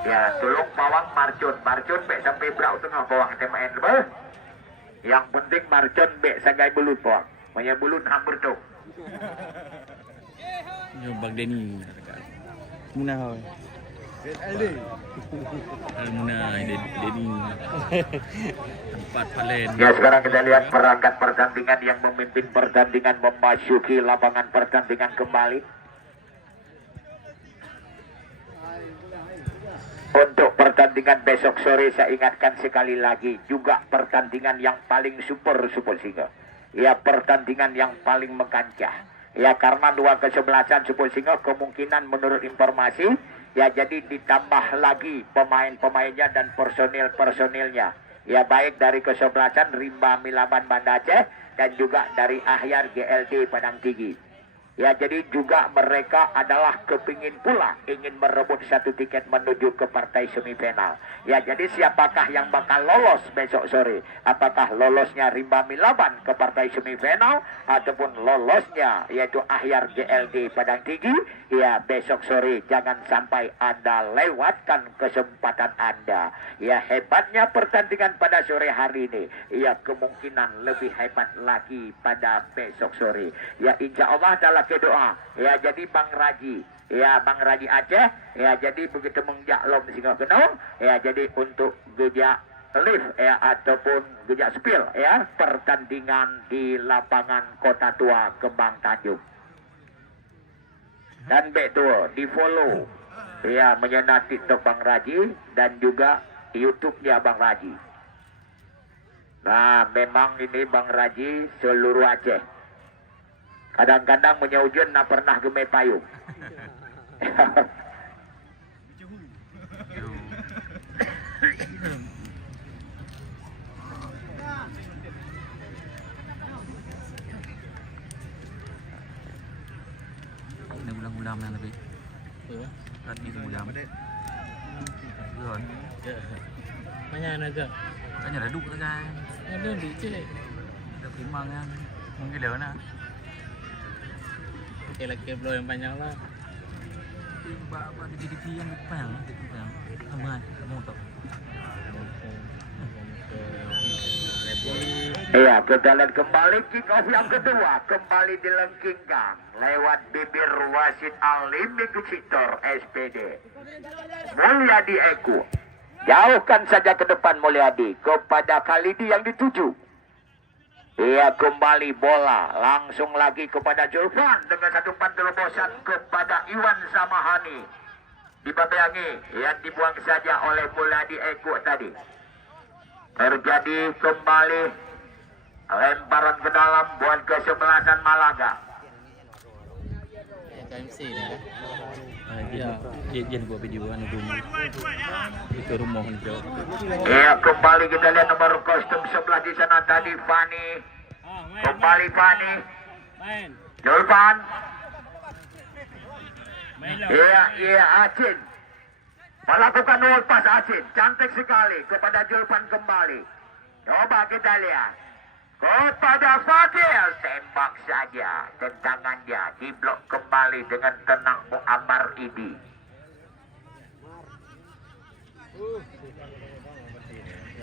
Ya, tolong Pawang Marcun bek sampai berau tengah Pawang main lebih. Yang penting Marcun bek sagai belut Pawang. Maya belut hampir tu. Yo Bang Denny. Munah. Munah Denny. Tempat Palen. Ya, sekarang kita lihat perangkat pertandingan yang memimpin pertandingan memasuki lapangan pertandingan kembali. Untuk pertandingan besok sore saya ingatkan sekali lagi juga pertandingan yang paling super Singa. Ya, pertandingan yang paling mengkancah. Ya, karena dua kesebelasan Super Singa kemungkinan menurut informasi ya jadi ditambah lagi pemain-pemainnya dan personil-personilnya. Ya, baik dari kesebelasan Rimba Milaban Banda Aceh dan juga dari Ahyar GLD Padang Tinggi. Ya, jadi juga mereka adalah kepingin pula ingin merebut satu tiket menuju ke partai semifinal. Ya, jadi siapakah yang bakal lolos besok sore? Apakah lolosnya Rimba Milaban ke partai semifinal ataupun lolosnya yaitu Ahyar GLD Padang Tinggi? Ya, besok sore jangan sampai Anda lewatkan kesempatan Anda. Ya, hebatnya pertandingan pada sore hari ini. Ya, kemungkinan lebih hebat lagi pada besok sore. Ya, insya Allah adalah doa. Ya, jadi Bang Raji, ya Bang Raji Aceh, ya jadi begitu menjaklom Singa Genong, ya jadi untuk gejak lift ya ataupun gejak spill ya pertandingan di lapangan Kota Tua Kembang Tanjung. Dan betul di follow ya menyenat TikTok Bang Raji dan juga YouTube-nya Bang Raji. Nah, memang ini Bang Raji seluruh Aceh. Kadang-kadang menyaujen nak pernah gemai payung. Ini ulang-ulang yang lebih. Kan itu ulang. Rồi. Mana naga? Tanya ada duk kan. Ada di cek. Ada timang kan. Mungkin lewat na. Laki-laki blow yang panjang lah. Bapak di TV yang panjang, aman, kamu tahu. Iya, kita lihat kembali kick off yang kedua kembali dilengkingkan lewat bibir wasit Alim Mikucitor SPD. Mulyadi Eko jauhkan saja ke depan Mulyadi kepada Khalidi yang dituju. Ia kembali bola langsung lagi kepada Julfan dengan satu umpan terobosan kepada Iwan Samahani. Dibayangi yang dibuang saja oleh Mulyadi Eko tadi. Terjadi kembali lemparan ke dalam buat kesebelasan Malaga. KMC ni. Dia buat video kan rumah. Itu rumah hijau. Ya, kembali kita lihat nomor kostum sebelah di sana tadi Fani. Kembali Fani. Julfan. Iya Acin. Melakukan lepas Acin. Cantik sekali kepada Julfan kembali. Coba kita lihat. Kepada Fadil tembak saja tendangannya diblok kembali dengan tenang Muammar Idi.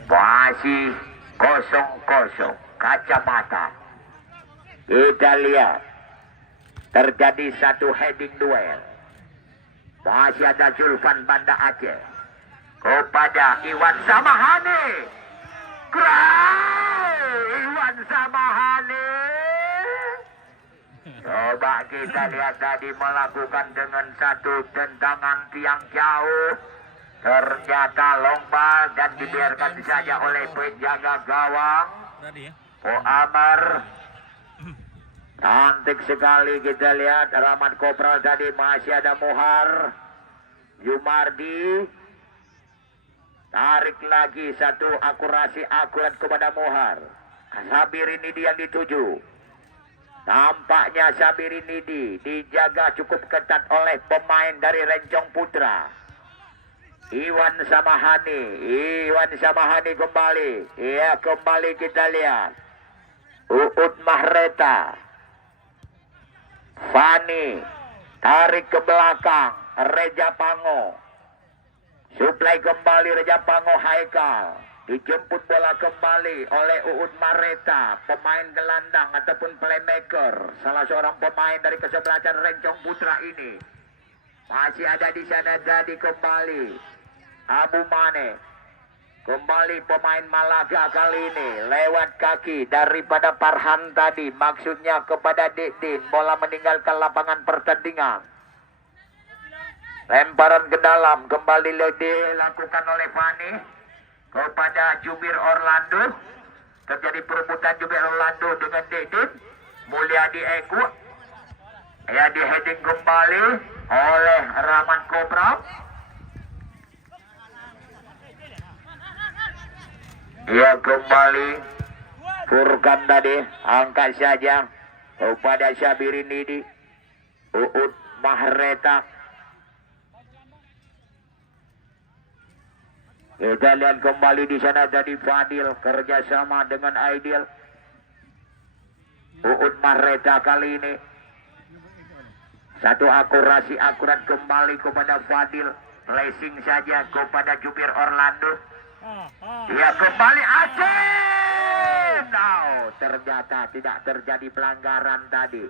Masih 0-0 kacamata. Kita lihat terjadi satu heading duel. Masih ada Julfan Banda Aceh kepada Iwan Samahani. Iwan Samahani. Coba kita lihat tadi melakukan dengan satu tendangan tiang jauh. Ternyata lomba dan dibiarkan saja oleh penjaga gawang Muammar. Cantik sekali kita lihat Rahmat Kopral tadi masih ada Muhar Yumardi. Tarik lagi satu akurasi akurat kepada Muhar. Sabirinidi yang dituju. Tampaknya Sabirinidi dijaga cukup ketat oleh pemain dari Rencong Putra. Iwan Samahani kembali. Iya, kembali kita lihat. Uut Mahreta. Fani. Tarik ke belakang. Reja Pango. Suplai kembali Reja Pango Haikal. Dijemput bola kembali oleh Uut Mareta, pemain gelandang ataupun playmaker, salah seorang pemain dari kesebelasan Rencong Putra ini. Masih ada di sana tadi kembali Abu Mane. Kembali pemain Malaga kali ini lewat kaki daripada Farhan tadi, maksudnya kepada Dikdin. Bola meninggalkan lapangan pertandingan. Lemparan ke dalam kembali dilakukan oleh Fani kepada Jubir Orlando. Terjadi perebutan Jubir Orlando dengan Dedin. Mulyadi Eko. Ya, di heading kembali oleh Rahman Kobra. Ya, kembali Furkan tadi angkat saja kepada Syabirin Didi. Uut Mahreta. Kita lihat kembali di sana tadi Fadil kerjasama dengan Aidil. Uut Mahreta kali ini satu akurasi akurat kembali kepada Fadil. Racing saja kepada Jubir Orlando. Ya, kembali Aceh. Now ternyata tidak terjadi pelanggaran tadi.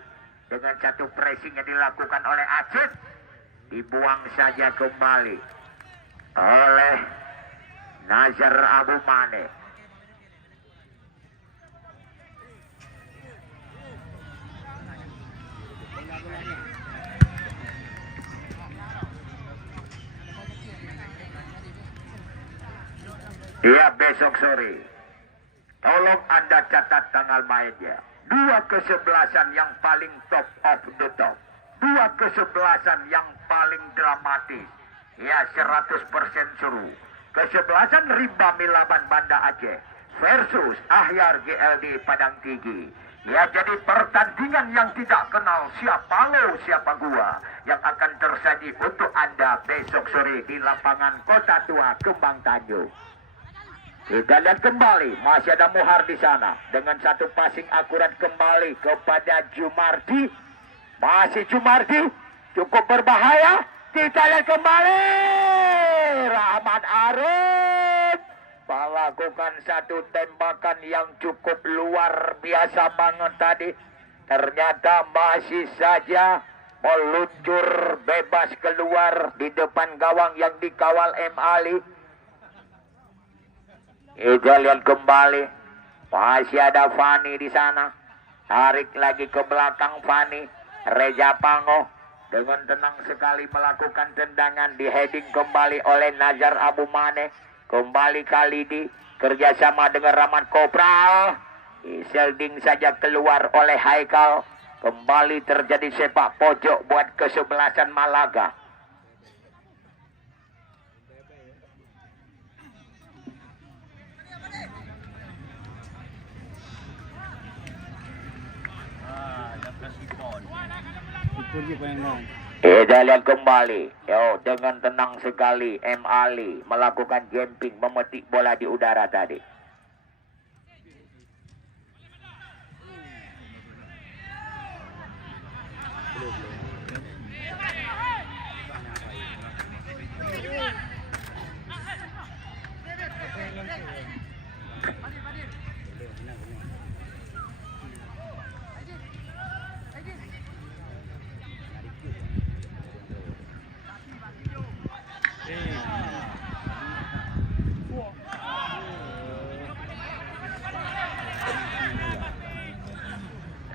Dengan satu pressing yang dilakukan oleh Aceh, dibuang saja kembali oleh Nazar Abu Mane. Ya, besok sore tolong Anda catat tanggal mainnya. 2 kesebelasan yang paling top of the top. 2 kesebelasan yang paling dramatis. Ya, 100% seru. Kesebelasan Rimba Milaban Banda Aceh versus Ahyar GLD Padang Tinggi. Ya, jadi pertandingan yang tidak kenal siapa lo siapa gua yang akan tersaji untuk Anda besok sore di lapangan Kota Tua Kembang Tanjung. Kita lihat kembali, masih ada Muhar di sana dengan satu passing akurat kembali kepada Jumardi. Masih Jumardi, cukup berbahaya. Kita lihat kembali, Rahmat Arun melakukan satu tembakan yang cukup luar biasa banget tadi. Ternyata masih saja meluncur bebas keluar di depan gawang yang dikawal M. Ali. Kita lihat kembali, masih ada Fani di sana. Tarik lagi ke belakang Fani. Reja Pango dengan tenang sekali melakukan tendangan, di heading kembali oleh Nazar Abu Mane. Kembali Khalidi kerjasama dengan Rahman Kopral. Selding saja keluar oleh Haikal. Kembali terjadi sepak pojok buat kesebelasan Malaga. Kita lihat kembali, dengan tenang sekali M. Ali melakukan jumping, memetik bola di udara tadi.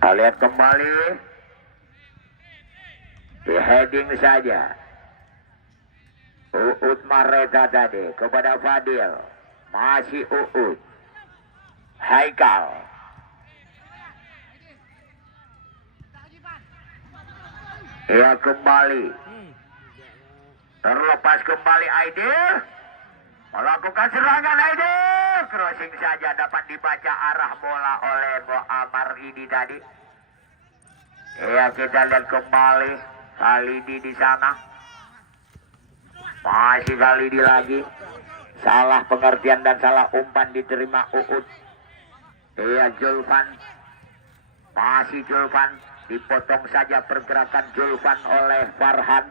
Lihat kembali, di heading saja Uut Mareta tadi kepada Fadil. Masih Uut, Haikal. Ya, kembali terlepas kembali Aidil melakukan serangan. Aidil crossing saja dapat dibaca arah bola oleh Muammar ini tadi. Ya, kita lihat kembali Khalidi di sana. Masih Khalidi lagi. Salah pengertian dan salah umpan diterima Uut. Ya, Julfan. Masih Julfan. Dipotong saja pergerakan Julfan oleh Farhan.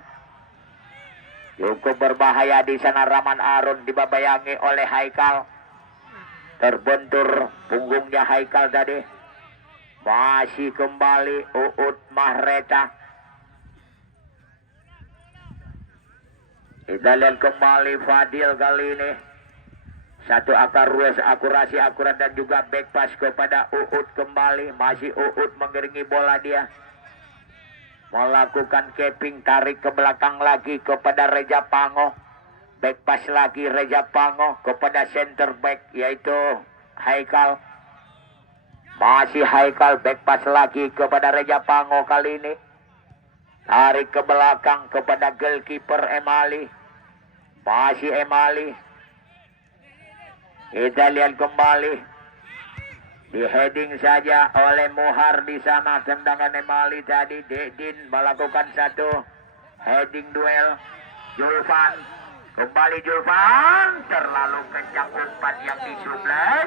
Cukup berbahaya di sana. Rahman Arun dibabayangi oleh Haikal. Terbentur punggungnya Haikal tadi. Masih kembali Uut Mahreta. Kita lihat kembali Fadil kali ini. Satu akurasi akurat dan juga back pass kepada Uut kembali. Masih Uut mengiringi bola dia. melakukan keping, tarik ke belakang lagi kepada Reja Pango. Back pass lagi Reja Pango kepada center back yaitu Haikal. Masih Haikal, back pass lagi kepada Reja Pango kali ini. Tarik ke belakang kepada goalkeeper Emali. Masih Emali. Kita lihat kembali. Di heading saja oleh Muhar di sana. Tendangan Emali tadi. Dedin melakukan satu heading duel. Julvan. Kembali Julvan. Terlalu kencang umpan yang disublek.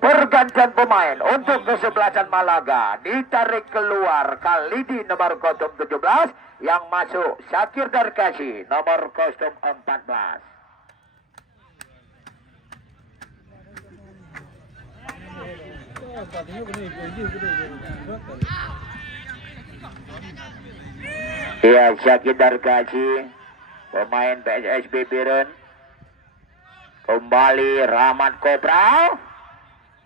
Pergantian pemain untuk kesebelasan Malaga. Ditarik keluar kali di nomor kostum 17. Yang masuk Syakir Darkasi nomor kostum 14. Ya, Syakir Darkasi pemain PSSB Biren. Kembali Rahmat Kopral.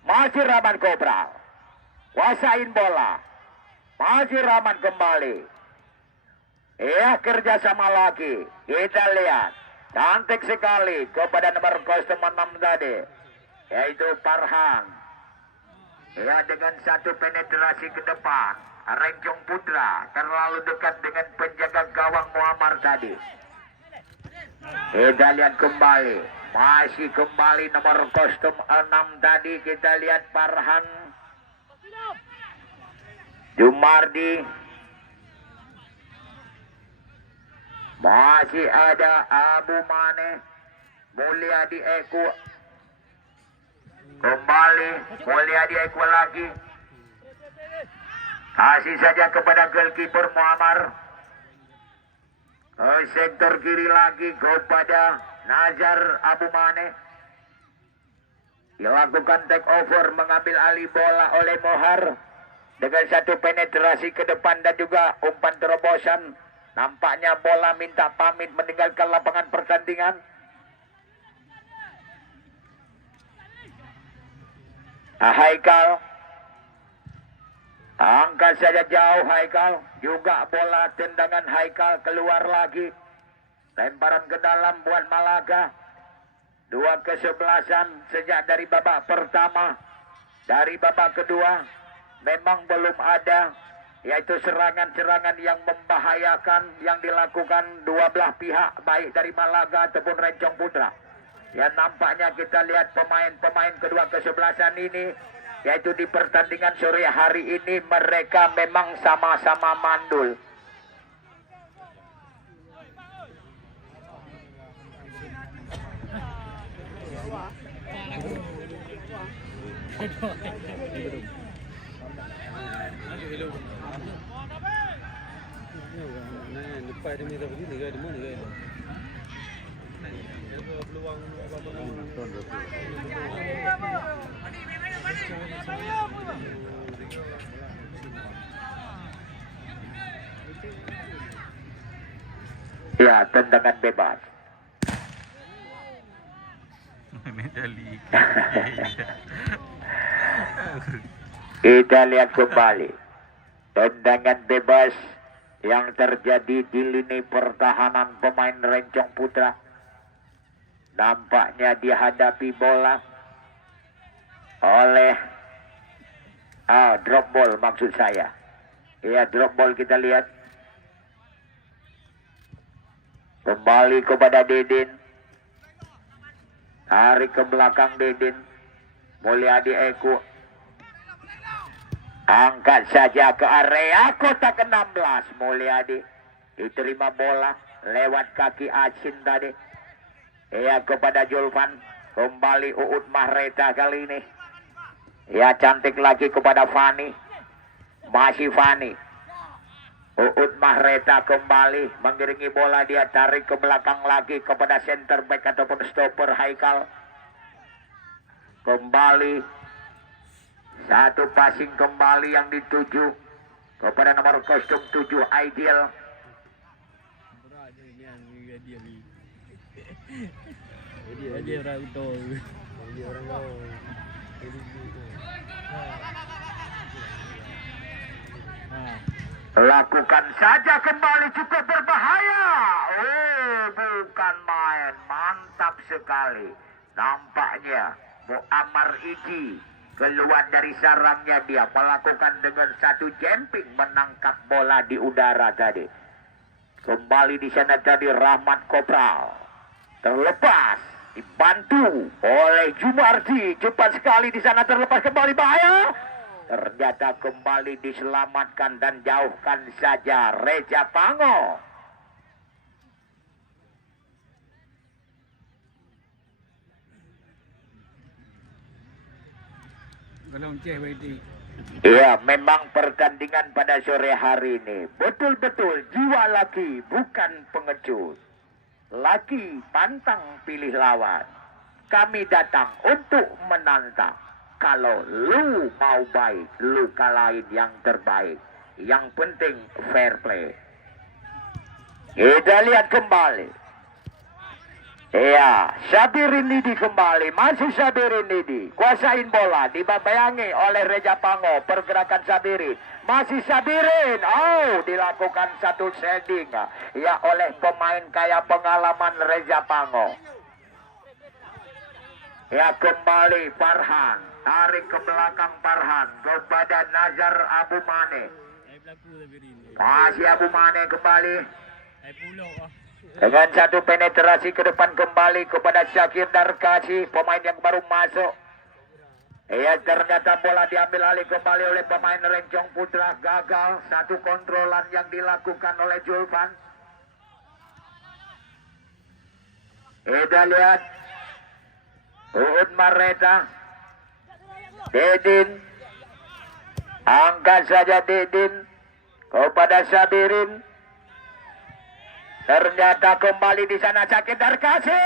Masih Rahmat Kopral. Kuasain bola. Masih Rahmat kembali. Ya, kerjasama lagi. Kita lihat. Cantik sekali kepada nomor kostum 6 tadi. Yaitu Farhan. Ya, dengan satu penetrasi ke depan. Rencong Putra terlalu dekat dengan penjaga gawang Muammar tadi. Kita lihat kembali. Masih kembali nomor kostum 6 tadi. Kita lihat Farhan Jumardi. Masih ada Abu Mane. Mulyadi Eko. Kembali Mulyadi Eko lagi. Kasih saja kepada goalkeeper Muammar. Sektor kiri lagi kepada Nazar Abu Mane. Dilakukan take over, mengambil alih bola oleh Mohar. Dengan satu penetrasi ke depan dan juga umpan terobosan. Nampaknya bola minta pamit meninggalkan lapangan pertandingan. Haikal. Angkat saja jauh Haikal. Juga bola tendangan Haikal keluar lagi. Lemparan ke dalam buat Malaga. 2 kesebelasan sejak dari babak pertama. Dari babak kedua memang belum ada, yaitu serangan-serangan yang membahayakan yang dilakukan dua belah pihak, baik dari Malaga ataupun Rencong Putra. Ya, nampaknya kita lihat pemain-pemain kedua kesebelasan ini, yaitu di pertandingan sore hari ini mereka memang sama-sama mandul. Ya, tendangan bebas. Kita lihat kembali tendangan bebas yang terjadi di lini pertahanan pemain Rencong Putra. Nampaknya dihadapi bola oleh drop ball maksud saya. Ya, drop ball kita lihat. Kembali kepada Dedin. Tarik ke belakang Dedin. Mulyadi Eko. Angkat saja ke area kotak ke-16. Mulyadi. Diterima bola lewat kaki Asin tadi. Ya, kepada Julvan. Kembali Uut Mahreta kali ini. Ya, cantik lagi kepada Fani. Masih Fani. Uut Mahreta kembali mengiringi bola, dia tarik ke belakang lagi kepada center back ataupun stopper Haikal. Kembali satu passing kembali yang dituju kepada nomor kostum 7 Ideal. Dia orang betul. Dia orang lain. Lakukan saja kembali, cukup berbahaya. Oh, bukan main. Mantap sekali. Nampaknya Muammar Iji keluar dari sarangnya, dia melakukan dengan satu jumping menangkap bola di udara tadi. Kembali di sana tadi Rahmat Kopral. Terlepas, dibantu oleh Jumarji. Cepat sekali di sana terlepas kembali, bahaya. Ternyata kembali diselamatkan dan jauhkan saja Reja Pango. Iya, memang pertandingan pada sore hari ini betul-betul jiwa laki, bukan pengecut. Laki pantang pilih lawan. Kami datang untuk menantang. Kalau lu mau baik, lu kalahin yang terbaik. Yang penting fair play. Kita lihat kembali. Iya, Sabirin Nidi kembali. Masih Sabirin Nidi. Kuasain bola. Dibayangi oleh Reja Pango. Pergerakan Sabirin. Masih Sabirin. Oh, dilakukan satu setting. Ya, oleh pemain kaya pengalaman Reja Pango. Ya, kembali Farhan. Tarik ke belakang Farhan kepada Nazar Abu Mane. Masih Abu Mane kembali. Dengan satu penetrasi ke depan kembali kepada Syakir Darkasi, pemain yang baru masuk. Ya, ternyata bola diambil alih kembali oleh pemain Rencong Putra. Gagal satu kontrolan yang dilakukan oleh Julvan. Kita lihat Uud Mareta. Dedin, angkat saja Dedin kepada Sabirin. Ternyata kembali di sana Syakir Darkasi.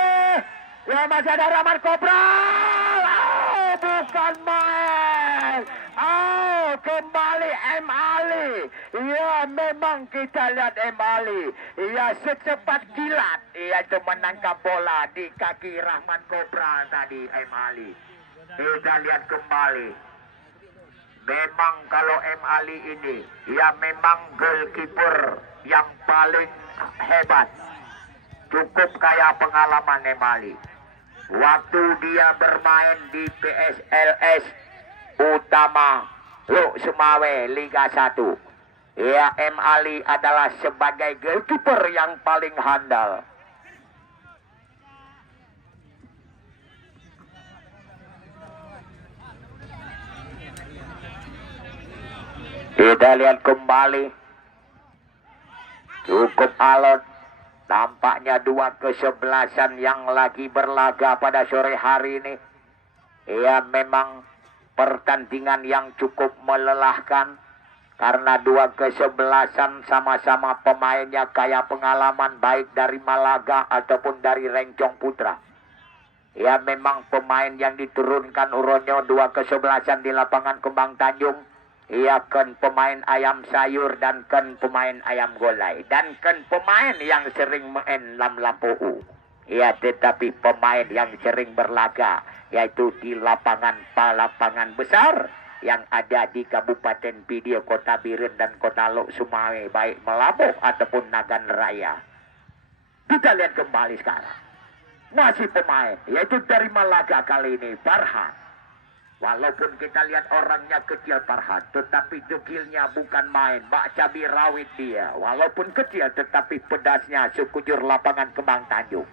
Ya, masih ada Rahmat Kopral. Oh, bukan main. Oh, kembali M. Ali. Ya, memang kita lihat M. Ali. Ya, secepat kilat. Ya, itu menangkap bola di kaki Rahmat Kopral tadi M. Ali. Kita lihat kembali. Memang kalau M. Ali ini, ya memang goalkeeper yang paling hebat. Cukup kaya pengalaman M. Ali. Waktu dia bermain di PSLS Utama Luk Sumawe Liga 1. Ya, M. Ali adalah sebagai goalkeeper yang paling handal. Kita lihat kembali. Cukup alot. Nampaknya dua kesebelasan yang lagi berlaga pada sore hari ini. Ya, memang pertandingan yang cukup melelahkan. Karena dua kesebelasan sama-sama pemainnya kaya pengalaman baik dari Malaga ataupun dari Rencong Putra. Ya, memang pemain yang diturunkan Uronyo dua kesebelasan di lapangan Kembang Tanjung. Ia kan pemain ayam sayur dan kan pemain ayam golai. Dan kan pemain yang sering main lam lampau. Ya, tetapi pemain yang sering berlaga. Yaitu di lapangan besar. Yang ada di Kabupaten Pidio, Kota Biren dan Kota Luk Sumawe. Baik Melabuh ataupun Nagan Raya. Kita lihat kembali sekarang. Masih pemain. Yaitu dari Malaga kali ini. Farhan. Walaupun kita lihat orangnya kecil Farhan, tetapi degilnya bukan main. Bak cabai rawit dia. Walaupun kecil tetapi pedasnya sekujur lapangan Kembang Tanjung.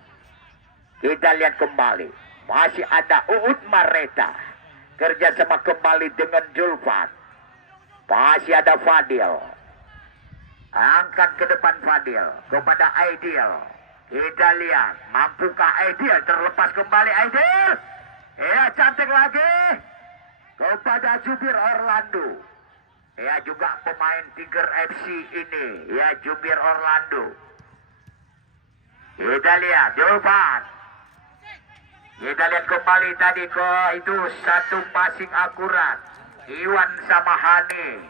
Kita lihat kembali. Masih ada Uud Mareta. Kerjasama kembali dengan Julvan. Masih ada Fadil. Angkat ke depan Fadil. Kepada Aidil. Kita lihat. Mampukah Aidil? Terlepas kembali Aidil. Ya, cantik lagi. Kepada Jubir Orlando. Ya, juga pemain Tiger FC ini. Ya, Jubir Orlando. Kita lihat Julvan. Kita lihat kembali tadi ke itu satu passing akurat. Iwan sama Hani.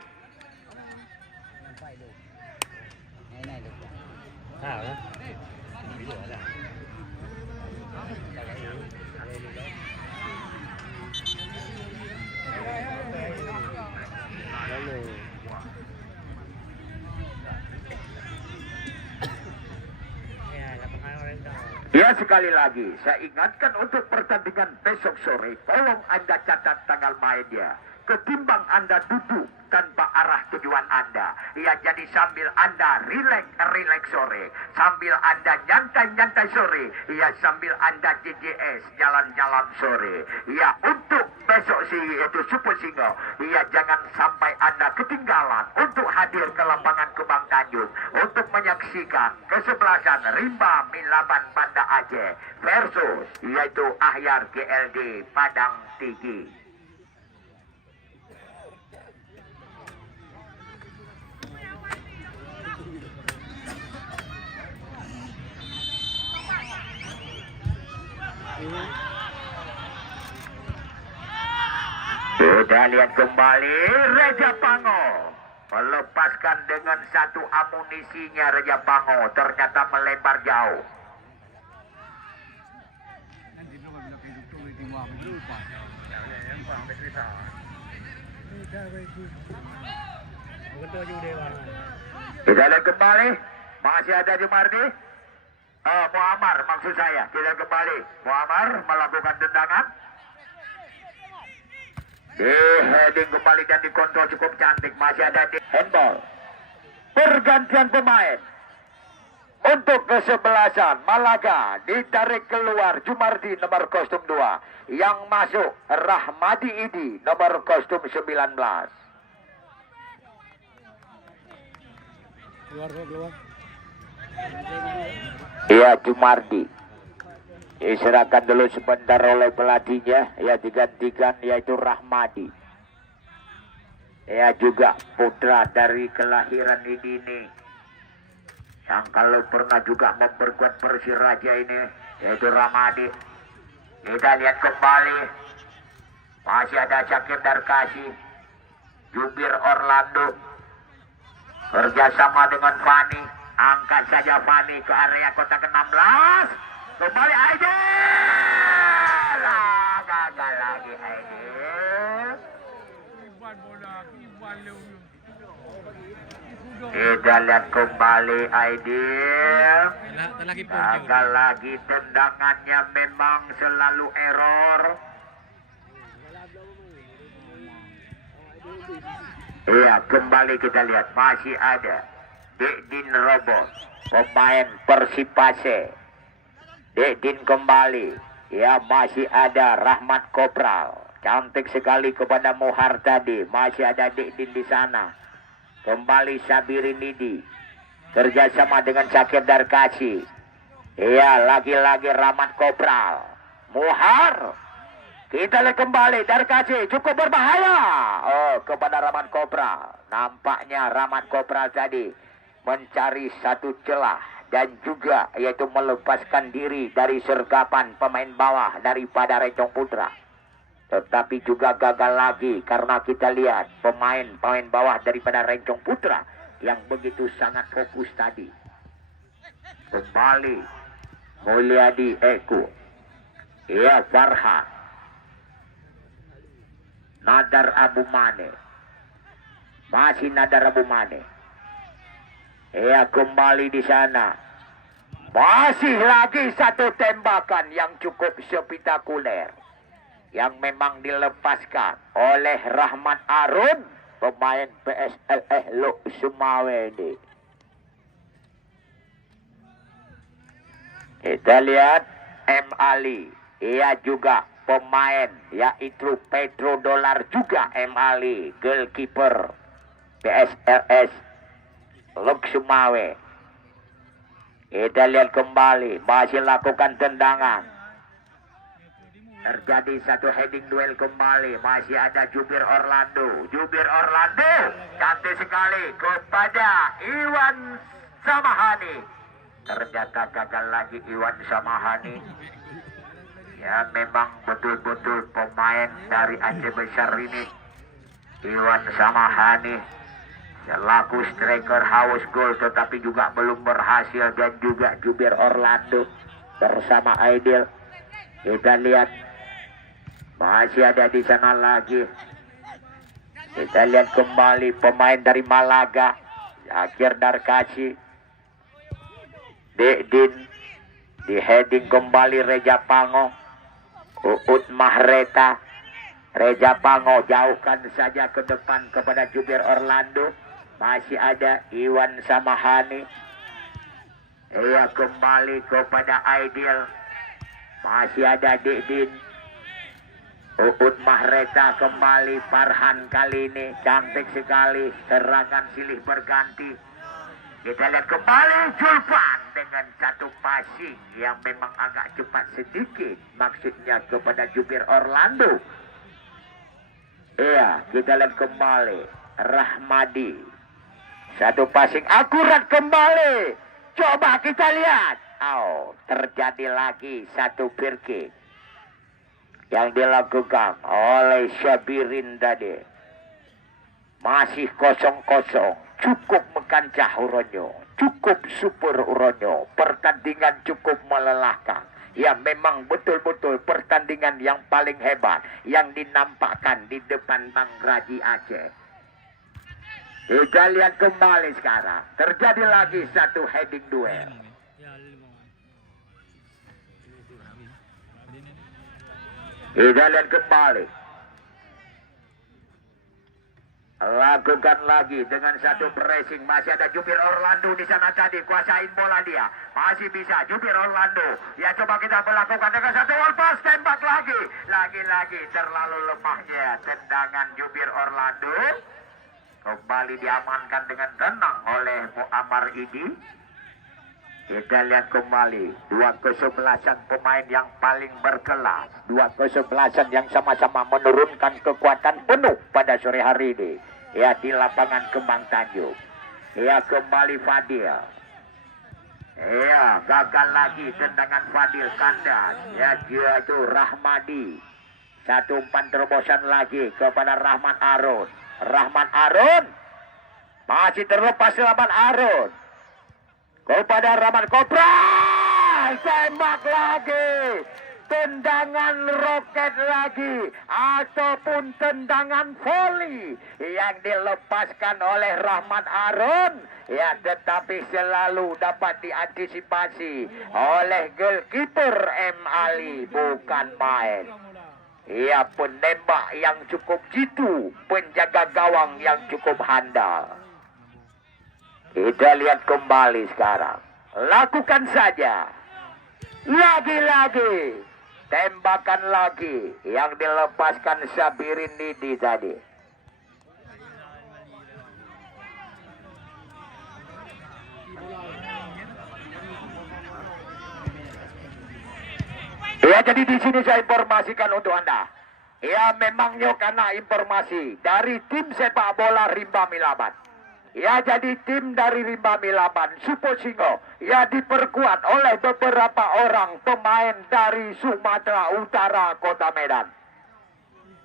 Ya, sekali lagi saya ingatkan untuk pertandingan besok sore, tolong Anda catat tanggal mainnya. Ketimbang Anda duduk tanpa arah tujuan Anda, ya jadi sambil Anda rileks sore, sambil Anda nyantai sore, ya sambil Anda JJS jalan-jalan sore, ya untuk besok itu Super Singo, ya jangan sampai Anda ketinggalan untuk hadir ke lapangan Kembang Tanjung untuk menyaksikan kesebelasan Rimba Milaban Banda Aceh versus yaitu Ahyar GLD Padang Tinggi. Sudah lihat kembali Raja Pango melepaskan dengan satu amunisinya. Raja Pango ternyata melebar jauh. Kita lihat kembali, masih ada Jumardi. Muammar maksud saya. Kita kembali, Muammar melakukan tendangan. Heading kembali dan dikontrol cukup cantik. Masih ada di handball. Pergantian pemain. Untuk kesebelasan Malaga ditarik keluar Jumardi nomor kostum 2. Yang masuk Rahmadi Idi nomor kostum 19. Keluar. Iya, Jumardi diserahkan dulu sebentar oleh pelatihnya, ya digantikan yaitu Rahmadi. Ya juga putra dari kelahiran ini yang kalau pernah juga memperkuat Persiraja ini yaitu Rahmadi. Kita lihat kembali, masih ada Syakir Darkasi, Jubir Orlando kerjasama dengan Fani. Angkat saja Fani ke area kotak ke-16. Kembali Aidil. Gagal lagi Aidil. Kita lihat kembali Aidil. Gagal lagi tendangannya, memang selalu error. Iya, kembali kita lihat masih ada Dekdin Robos, pemain Persipase. Dekdin kembali, ya masih ada Rahmat Kopral, cantik sekali kepada Mohar tadi. Masih ada Dekdin di sana. Kembali Sabirin Nidi, kerjasama dengan Syakir Darkasi. Ya lagi-lagi Rahmat Kopral, Mohar. Kita lihat kembali Darkasi cukup berbahaya. Kepada Rahmat Kopral. Nampaknya Rahmat Kopral tadi mencari satu celah dan juga yaitu melepaskan diri dari sergapan pemain bawah daripada Rencong Putra. Tetapi juga gagal lagi karena kita lihat pemain bawah daripada Rencong Putra yang begitu sangat fokus tadi. Kembali Mulyadi Eko, ya Farhan, Nadar Abu Mane, masih Nadar Abu Mane. Ya kembali di sana. Masih lagi satu tembakan yang cukup spektakuler. Yang memang dilepaskan oleh Rahmat Arun, pemain PSLS Lok Sumawe ini. Kita lihat M. Ali. Ia juga pemain yaitu Petro Dolar juga M. Ali. Goalkeeper PSLS Lok Sumawe. Kita lihat kembali, masih lakukan tendangan. Terjadi satu heading duel kembali, masih ada Jubir Orlando. Jubir Orlando cantik sekali kepada Iwan Samahani. Ternyata gagal lagi Iwan Samahani. Ya memang betul-betul pemain dari Aceh Besar ini, Iwan Samahani selaku striker haus gol, tetapi juga belum berhasil. Dan juga Jubir Orlando bersama Aidil. Kita lihat masih ada di sana lagi. Kita lihat kembali pemain dari Malaga, Syakir Darkasi, Dekdin, Di heading kembali Reja Pango. Uut Mahreta. Reja Pango jauhkan saja ke depan kepada jubir Orlando. Masih ada Iwan Samahani. Ia kembali kepada Aidil. Masih ada Didin. Uut Mahreta kembali. Farhan kali ini cantik sekali. Serangan silih berganti. Kita lihat kembali Julfan dengan satu passing yang memang agak cepat sedikit. Maksudnya kepada jubir Orlando. Iya, kita lihat kembali Rahmadi. Satu passing akurat kembali. Coba kita lihat. Oh, terjadi lagi satu free kick yang dilakukan oleh Syabirin tadi. Masih 0-0. Cukup mekancah Uronyo. Cukup super Uronyo. Pertandingan cukup melelahkan. Ya memang betul-betul pertandingan yang paling hebat yang dinampakkan di depan Bang Raji Aceh. Kita lihat kembali sekarang. Terjadi lagi satu heading duel. Kita lihat kembali. Lakukan lagi dengan satu pressing. Masih ada jubir Orlando di sana tadi. Kuasain bola dia. Masih bisa jubir Orlando. Ya coba kita melakukan dengan satu lepas. Tembak lagi. Lagi-lagi terlalu lemahnya tendangan jubir Orlando. Kembali diamankan dengan tenang oleh Muammar Idi. Kita lihat kembali. Dua kesebelasan pemain yang paling berkelas. Dua kesebelasan yang sama-sama menurunkan kekuatan penuh pada sore hari ini. Ya di lapangan Kembang Tanjung. Ya kembali Fadil. Ya gagal lagi tendangan Fadil kandas. Ya dia itu Rahmadi. Satu umpan terobosan lagi kepada Rahman Arun. Rahman Arun. Masih terlepas Rahman Arun. Kepada Rahman Kopra, tembak lagi, tendangan roket lagi, ataupun tendangan volley yang dilepaskan oleh Rahman Arun. Ya tetapi selalu dapat diantisipasi oleh goalkeeper M. Ali, bukan main. Ia penembak yang cukup jitu, penjaga gawang yang cukup handal. Kita lihat kembali sekarang. Lakukan saja. Lagi-lagi. Tembakan lagi. Yang dilepaskan Syabirin Nidi tadi. Ya jadi di sini saya informasikan untuk Anda. Ya memangnya karena informasi dari tim sepak bola Rimba Milaban. Ya jadi tim dari Rimba Milaban Supo Singo ya diperkuat oleh beberapa orang pemain dari Sumatera Utara Kota Medan.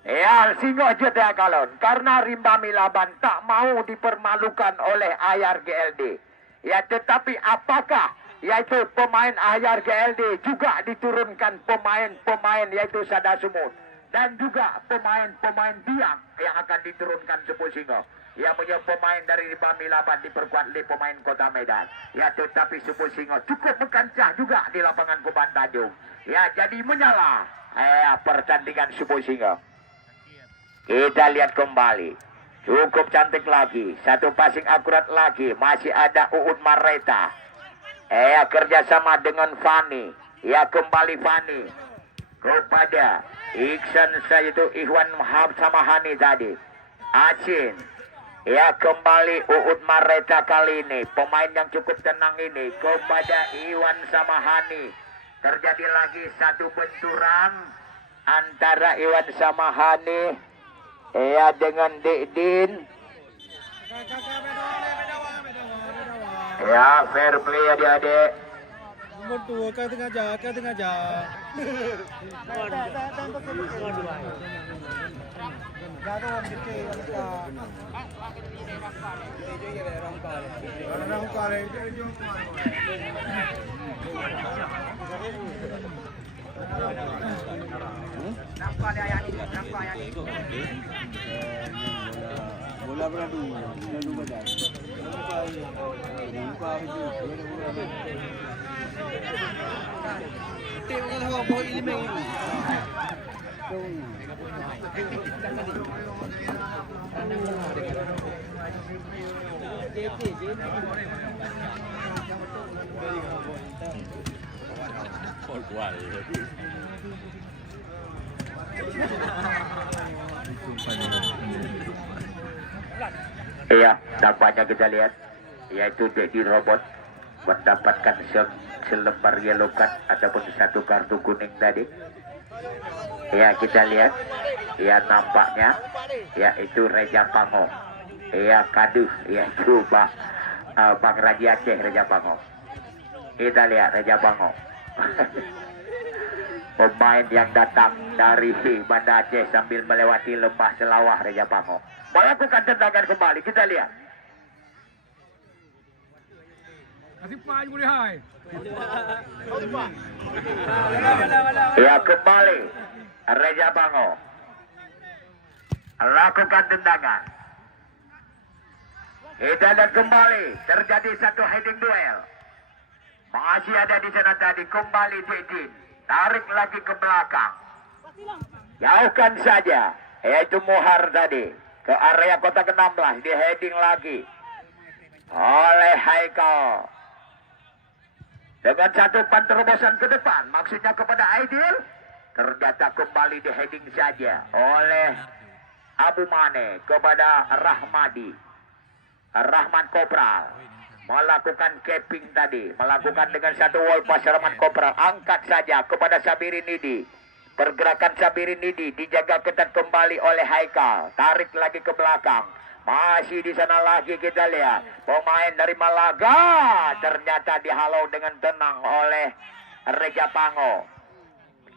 Ya Singo Jeddah Kalon karena Rimba Milaban tak mau dipermalukan oleh Ayar GLD. Ya tetapi apakah yaitu pemain Ayar GLD juga diturunkan pemain-pemain yaitu Sada Sumut dan juga pemain-pemain biak yang akan diturunkan Supo Singo. Yang punya pemain dari Rimba Milaban diperkuat oleh pemain Kota Medan. Ya tetapi Supo Singo cukup mekancah juga di lapangan Kembang Tanjung. Ya jadi menyala pertandingan Supo Singo. Kita lihat kembali. Cukup cantik lagi. Satu passing akurat lagi. Masih ada Uut Mahreta. Kerjasama dengan Fani. Ya kembali Fani. Kepada Iksan saya itu Ikhwan Samahani tadi. Acin. Ya kembali Uut Mahreta kali ini. Pemain yang cukup tenang ini. Kepada Iwan Samahani. Terjadi lagi satu benturan. Antara Iwan Samahani. Ya dengan Didin. Ya fair play adik-adik. Nomor 2 ke tengah jalan. Bola beradu badan. Tengok kalau awak bawa elemen ini. Iya, nampaknya kita lihat, yaitu Dedi Robot mendapatkan selembar yellow card ataupun satu kartu kuning tadi. Ya, kita lihat, ya nampaknya, yaitu Reja Pango. Ya, kaduh, yaitu Bang Raji Aceh Reja Pango. Kita lihat Reja Pango. Pemain yang datang dari Banda Aceh sambil melewati lembah Selawah Reja Pango. Melakukan tendangan kembali, kita lihat. Ya, kembali Reja Pango lakukan tendangan. Dan kembali terjadi satu heading duel. Masih ada di sana tadi, kembali Dedin, tarik lagi ke belakang, jauhkan saja, yaitu Mohar tadi ke area kotak ke-16, di heading lagi oleh Haikal dengan satu terobosan ke depan, maksudnya kepada Aidil, ternyata kembali di heading saja oleh Abu Mane kepada Rahman Kopral, melakukan capping tadi, melakukan dengan satu wall pass. Rahman Kopral angkat saja kepada Sabirin Nidi. Pergerakan Sabirin Nidi dijaga ketat kembali oleh Haikal, tarik lagi ke belakang. Masih di sana lagi kita lihat pemain dari Malaga, ternyata dihalau dengan tenang oleh Reja Pango.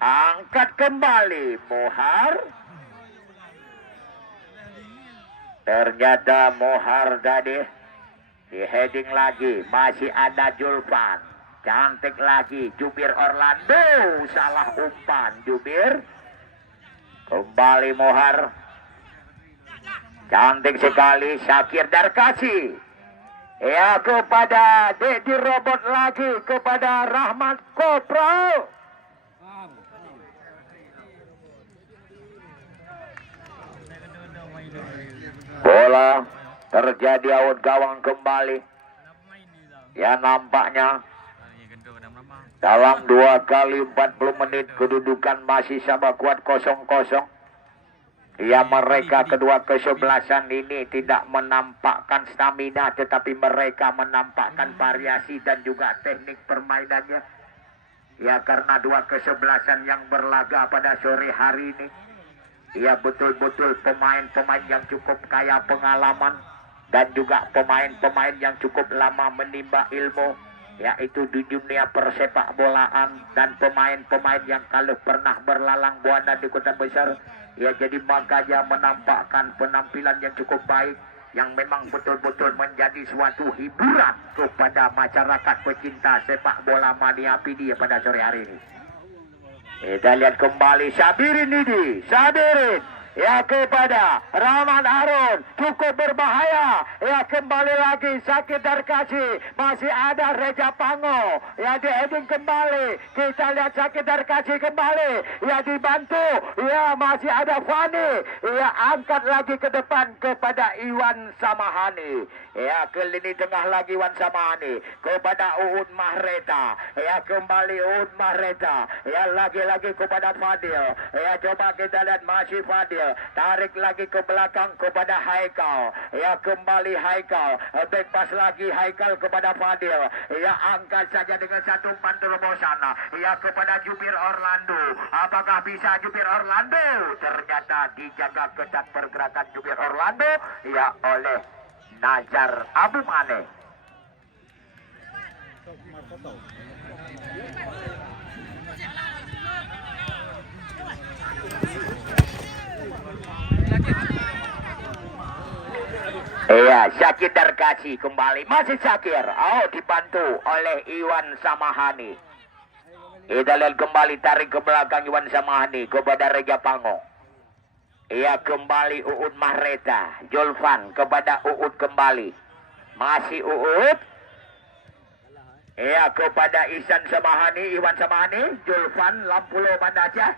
Angkat kembali Mohar. Ternyata Mohar tadi di heading lagi, masih ada Julfan, cantik lagi Jubir Orlando, salah umpan Jubir. Kembali Mohar, cantik sekali Syakir Darkasi. Ya, kepada Dedi Robot lagi, kepada Rahmat Kopral. Bola terjadi out gawang kembali. Ya, nampaknya dalam 2 kali 40 menit kedudukan masih sama kuat 0-0. Ya, mereka kedua kesebelasan ini tidak menampakkan stamina, tetapi mereka menampakkan variasi dan juga teknik permainannya. Ya, karena 2 kesebelasan yang berlaga pada sore hari ini, ya betul-betul pemain-pemain yang cukup kaya pengalaman dan juga pemain-pemain yang cukup lama menimba ilmu, yaitu di dunia persepak bolaan, dan pemain-pemain yang kalau pernah berlalang buana di kota besar. Ya, jadi makanya menampakkan penampilan yang cukup baik, yang memang betul-betul menjadi suatu hiburan kepada masyarakat pecinta sepak bola Madiapidi pada sore hari ini. Kita lihat kembali Sabirin Nidi, Sabirin, ya kepada Rahman Harun, cukup berbahaya. Ya, kembali lagi Syakir Darkasi, masih ada Reja Pango, ya di heading kembali. Kita lihat Syakir Darkasi kembali, ya dibantu, ya masih ada Fani, ya angkat lagi ke depan kepada Iwan Samahani. Ya, ke lini tengah lagi Iwan Samahani kepada Uud Mahreta, ya kembali Uud Mahreta, ya lagi-lagi kepada Fadil. Ya, coba kita lihat masih Fadil, tarik lagi ke belakang kepada Haikal. Ya, kembali Haikal, back pass lagi Haikal kepada Fadil. Ya, angkat saja dengan satu umpan terobosan, ya kepada Jubir Orlando. Apakah bisa Jubir Orlando? Ternyata dijaga ketat pergerakan Jubir Orlando, ya oleh Najar Abu Mane. Iya, Syakir Darkasi kembali, masih Syakir. Oh, dibantu oleh Iwan Samahani. Kita lihat kembali, tarik ke belakang Iwan Samahani kepada Reja Pango. Iya, kembali Uud Mahreta, Julfan kepada Uud kembali. Masih Uud. Ya, kepada Iwan Samahani, Julfan Lampulo Banda Aceh.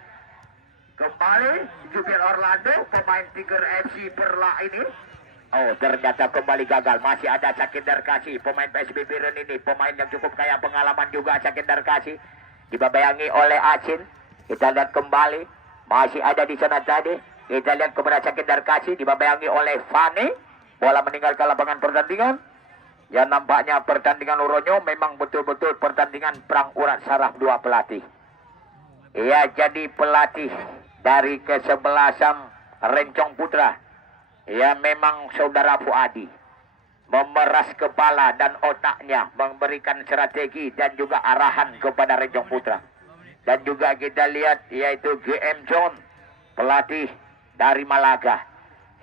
Kembali jubir Orlando, pemain Tiger FC Perla ini. Oh, ternyata kembali gagal. Masih ada Sakindar Kasih, pemain PSB Biren ini, pemain yang cukup kaya pengalaman juga. Sakindar Kasih dibayangi oleh Acin. Kita lihat kembali, masih ada di sana tadi. Kita lihat kepada Sakindar Kasih dibayangi oleh Fani. Bola meninggalkan lapangan pertandingan. Ya, nampaknya pertandingan Uronyo memang betul-betul pertandingan perang urat saraf dua pelatih. Ya, jadi pelatih dari kesebelasan Rencong Putra, ya memang saudara Fuadi, memeras kepala dan otaknya, memberikan strategi dan juga arahan kepada Rencong Putra. Dan juga kita lihat yaitu GM John, pelatih dari Malaga.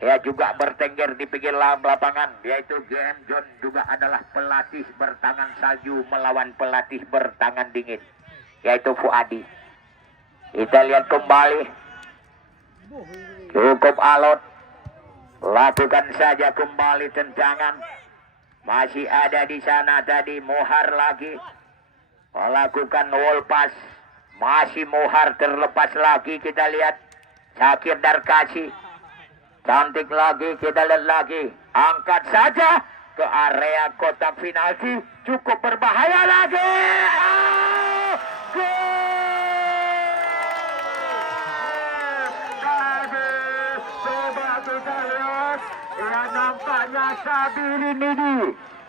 Ya, juga bertengger di pinggir lapangan, yaitu GM John juga adalah pelatih bertangan salju melawan pelatih bertangan dingin, yaitu Fuadi. Kita lihat kembali, cukup alot, lakukan saja kembali tendangan. Masih ada di sana tadi Mohar lagi melakukan wall pass, masih Mohar terlepas lagi. Kita lihat Sakindar Kasih, cantik lagi, kita lihat lagi, angkat saja ke area kotak penalti, cukup berbahaya lagi. Coba kita lihat, ya nampaknya Sabirin ini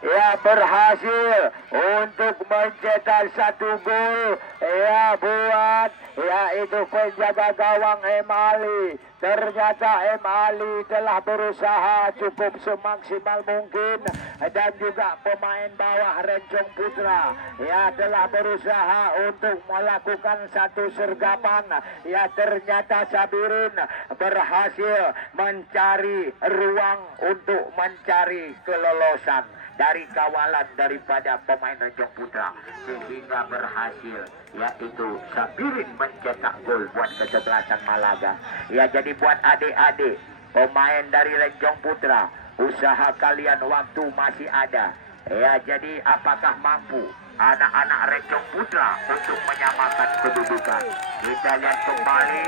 ya berhasil untuk mencetak satu gol ya buat yaitu penjaga gawang Emali. Ternyata Emali telah berusaha cukup semaksimal mungkin, dan juga pemain bawah Rencong Putra ya telah berusaha untuk melakukan satu sergapan. Ya, ternyata Sabirin berhasil mencari ruang untuk mencari kelolosan dari kawalan daripada pemain Rencong Putra, sehingga berhasil yaitu Sabirin mencetak gol buat kesebelasan Malaga. Ya, jadi buat adik-adik pemain dari Rencong Putra, usaha kalian waktu masih ada. Ya, jadi apakah mampu anak-anak Rencong Putra untuk menyamakan kedudukan? Kita lihat kembali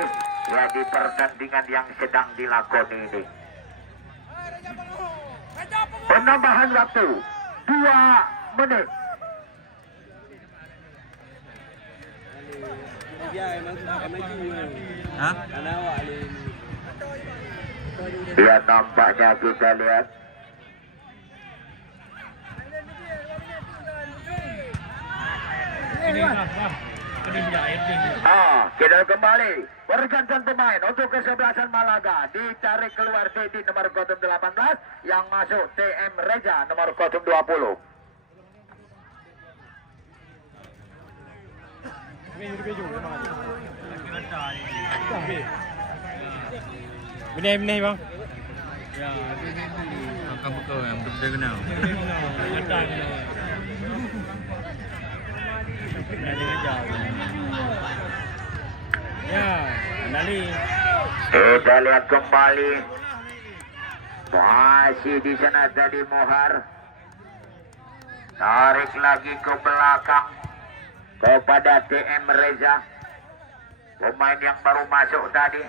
ya di pertandingan yang sedang dilakoni ini. Penambahan waktu 2 menit. Hah? Ya, nampaknya kita lihat kita kembali pergantian pemain untuk kesebelasan Malaga. Ditarik keluar Dedi nomor 18 yang masuk TM Reza nomor 20. Benih bang. Ya, kamu kau yang betul kenal. Ya, Nali. Kita lihat kembali. Masih di sana tadi Mohar. Tarik lagi ke belakang kepada TM Reza, pemain yang baru masuk tadi.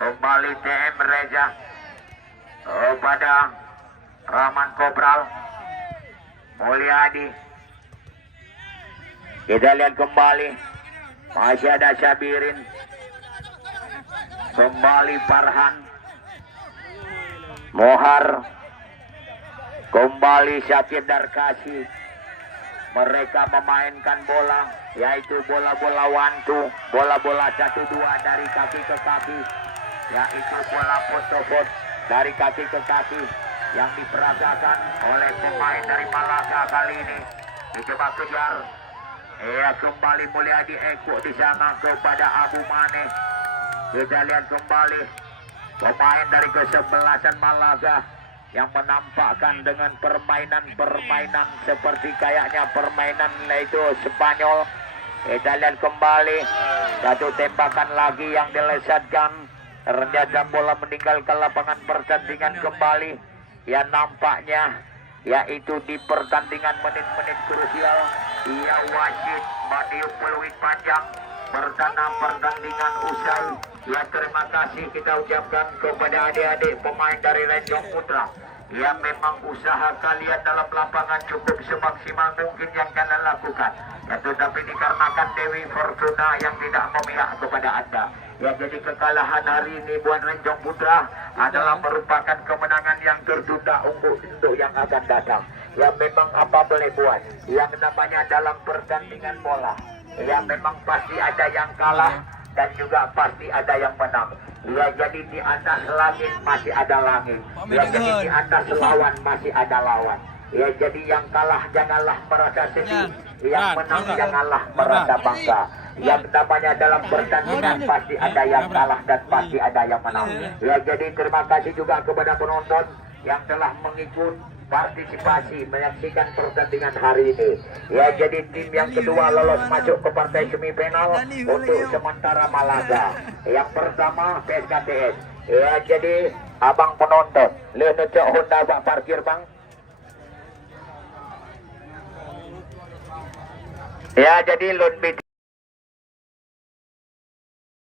Kembali TM Reza kepada Rahman Kopral Mulyadi. Kita lihat kembali, masih ada Sabirin, kembali Farhan, Mohar, kembali Sakindar Kasih. Mereka memainkan bola, yaitu bola-bola one-two, bola-bola 1-2 dari kaki ke kaki, yaitu bola pot-pot dari kaki ke kaki yang diperagakan oleh pemain dari Malaga kali ini. Dicoba kejar. Ya, kembali Mulyadi Eko di sana kepada Abu Mane. Kita lihat kembali pemain dari kesebelasan Malaga yang menampakkan dengan permainan seperti kayaknya permainan yaitu Spanyol. Kita lihat kembali satu tembakan lagi yang dilesatkan. Ternyata bola meninggalkan lapangan pertandingan kembali. Ya, nampaknya yaitu di pertandingan menit-menit krusial. Ia wasit meniup peluit panjang pertanda pertandingan usai. Ya, terima kasih kita ucapkan kepada adik-adik pemain dari Renjong Putra yang memang usaha kalian dalam lapangan cukup semaksimal mungkin yang kalian lakukan. Ya, tetapi dikarenakan Dewi Fortuna yang tidak memihak kepada Anda. Ya, jadi kekalahan hari ini buat Renjong Putra adalah merupakan kemenangan yang tertunda untuk yang akan datang. Ya, memang apa boleh buat, yang namanya dalam pertandingan bola, ya memang pasti ada yang kalah dan juga pasti ada yang menang. Ya, jadi di atas langit masih ada langit. Ya, jadi di atas lawan masih ada lawan. Ya, jadi yang kalah janganlah merasa sedih, yang menang janganlah merasa bangga. Yang namanya dalam pertandingan pasti ada yang kalah dan pasti ada yang menang. Ya, jadi terima kasih juga kepada penonton yang telah mengikut partisipasi menyaksikan pertandingan hari ini. Ya, jadi tim yang kedua lolos masuk ke partai semifinal untuk sementara Malaga. Yang pertama PSKTS. Ya, jadi abang penonton, lihat cek Honda bak parkir bang. Ya, jadi Lone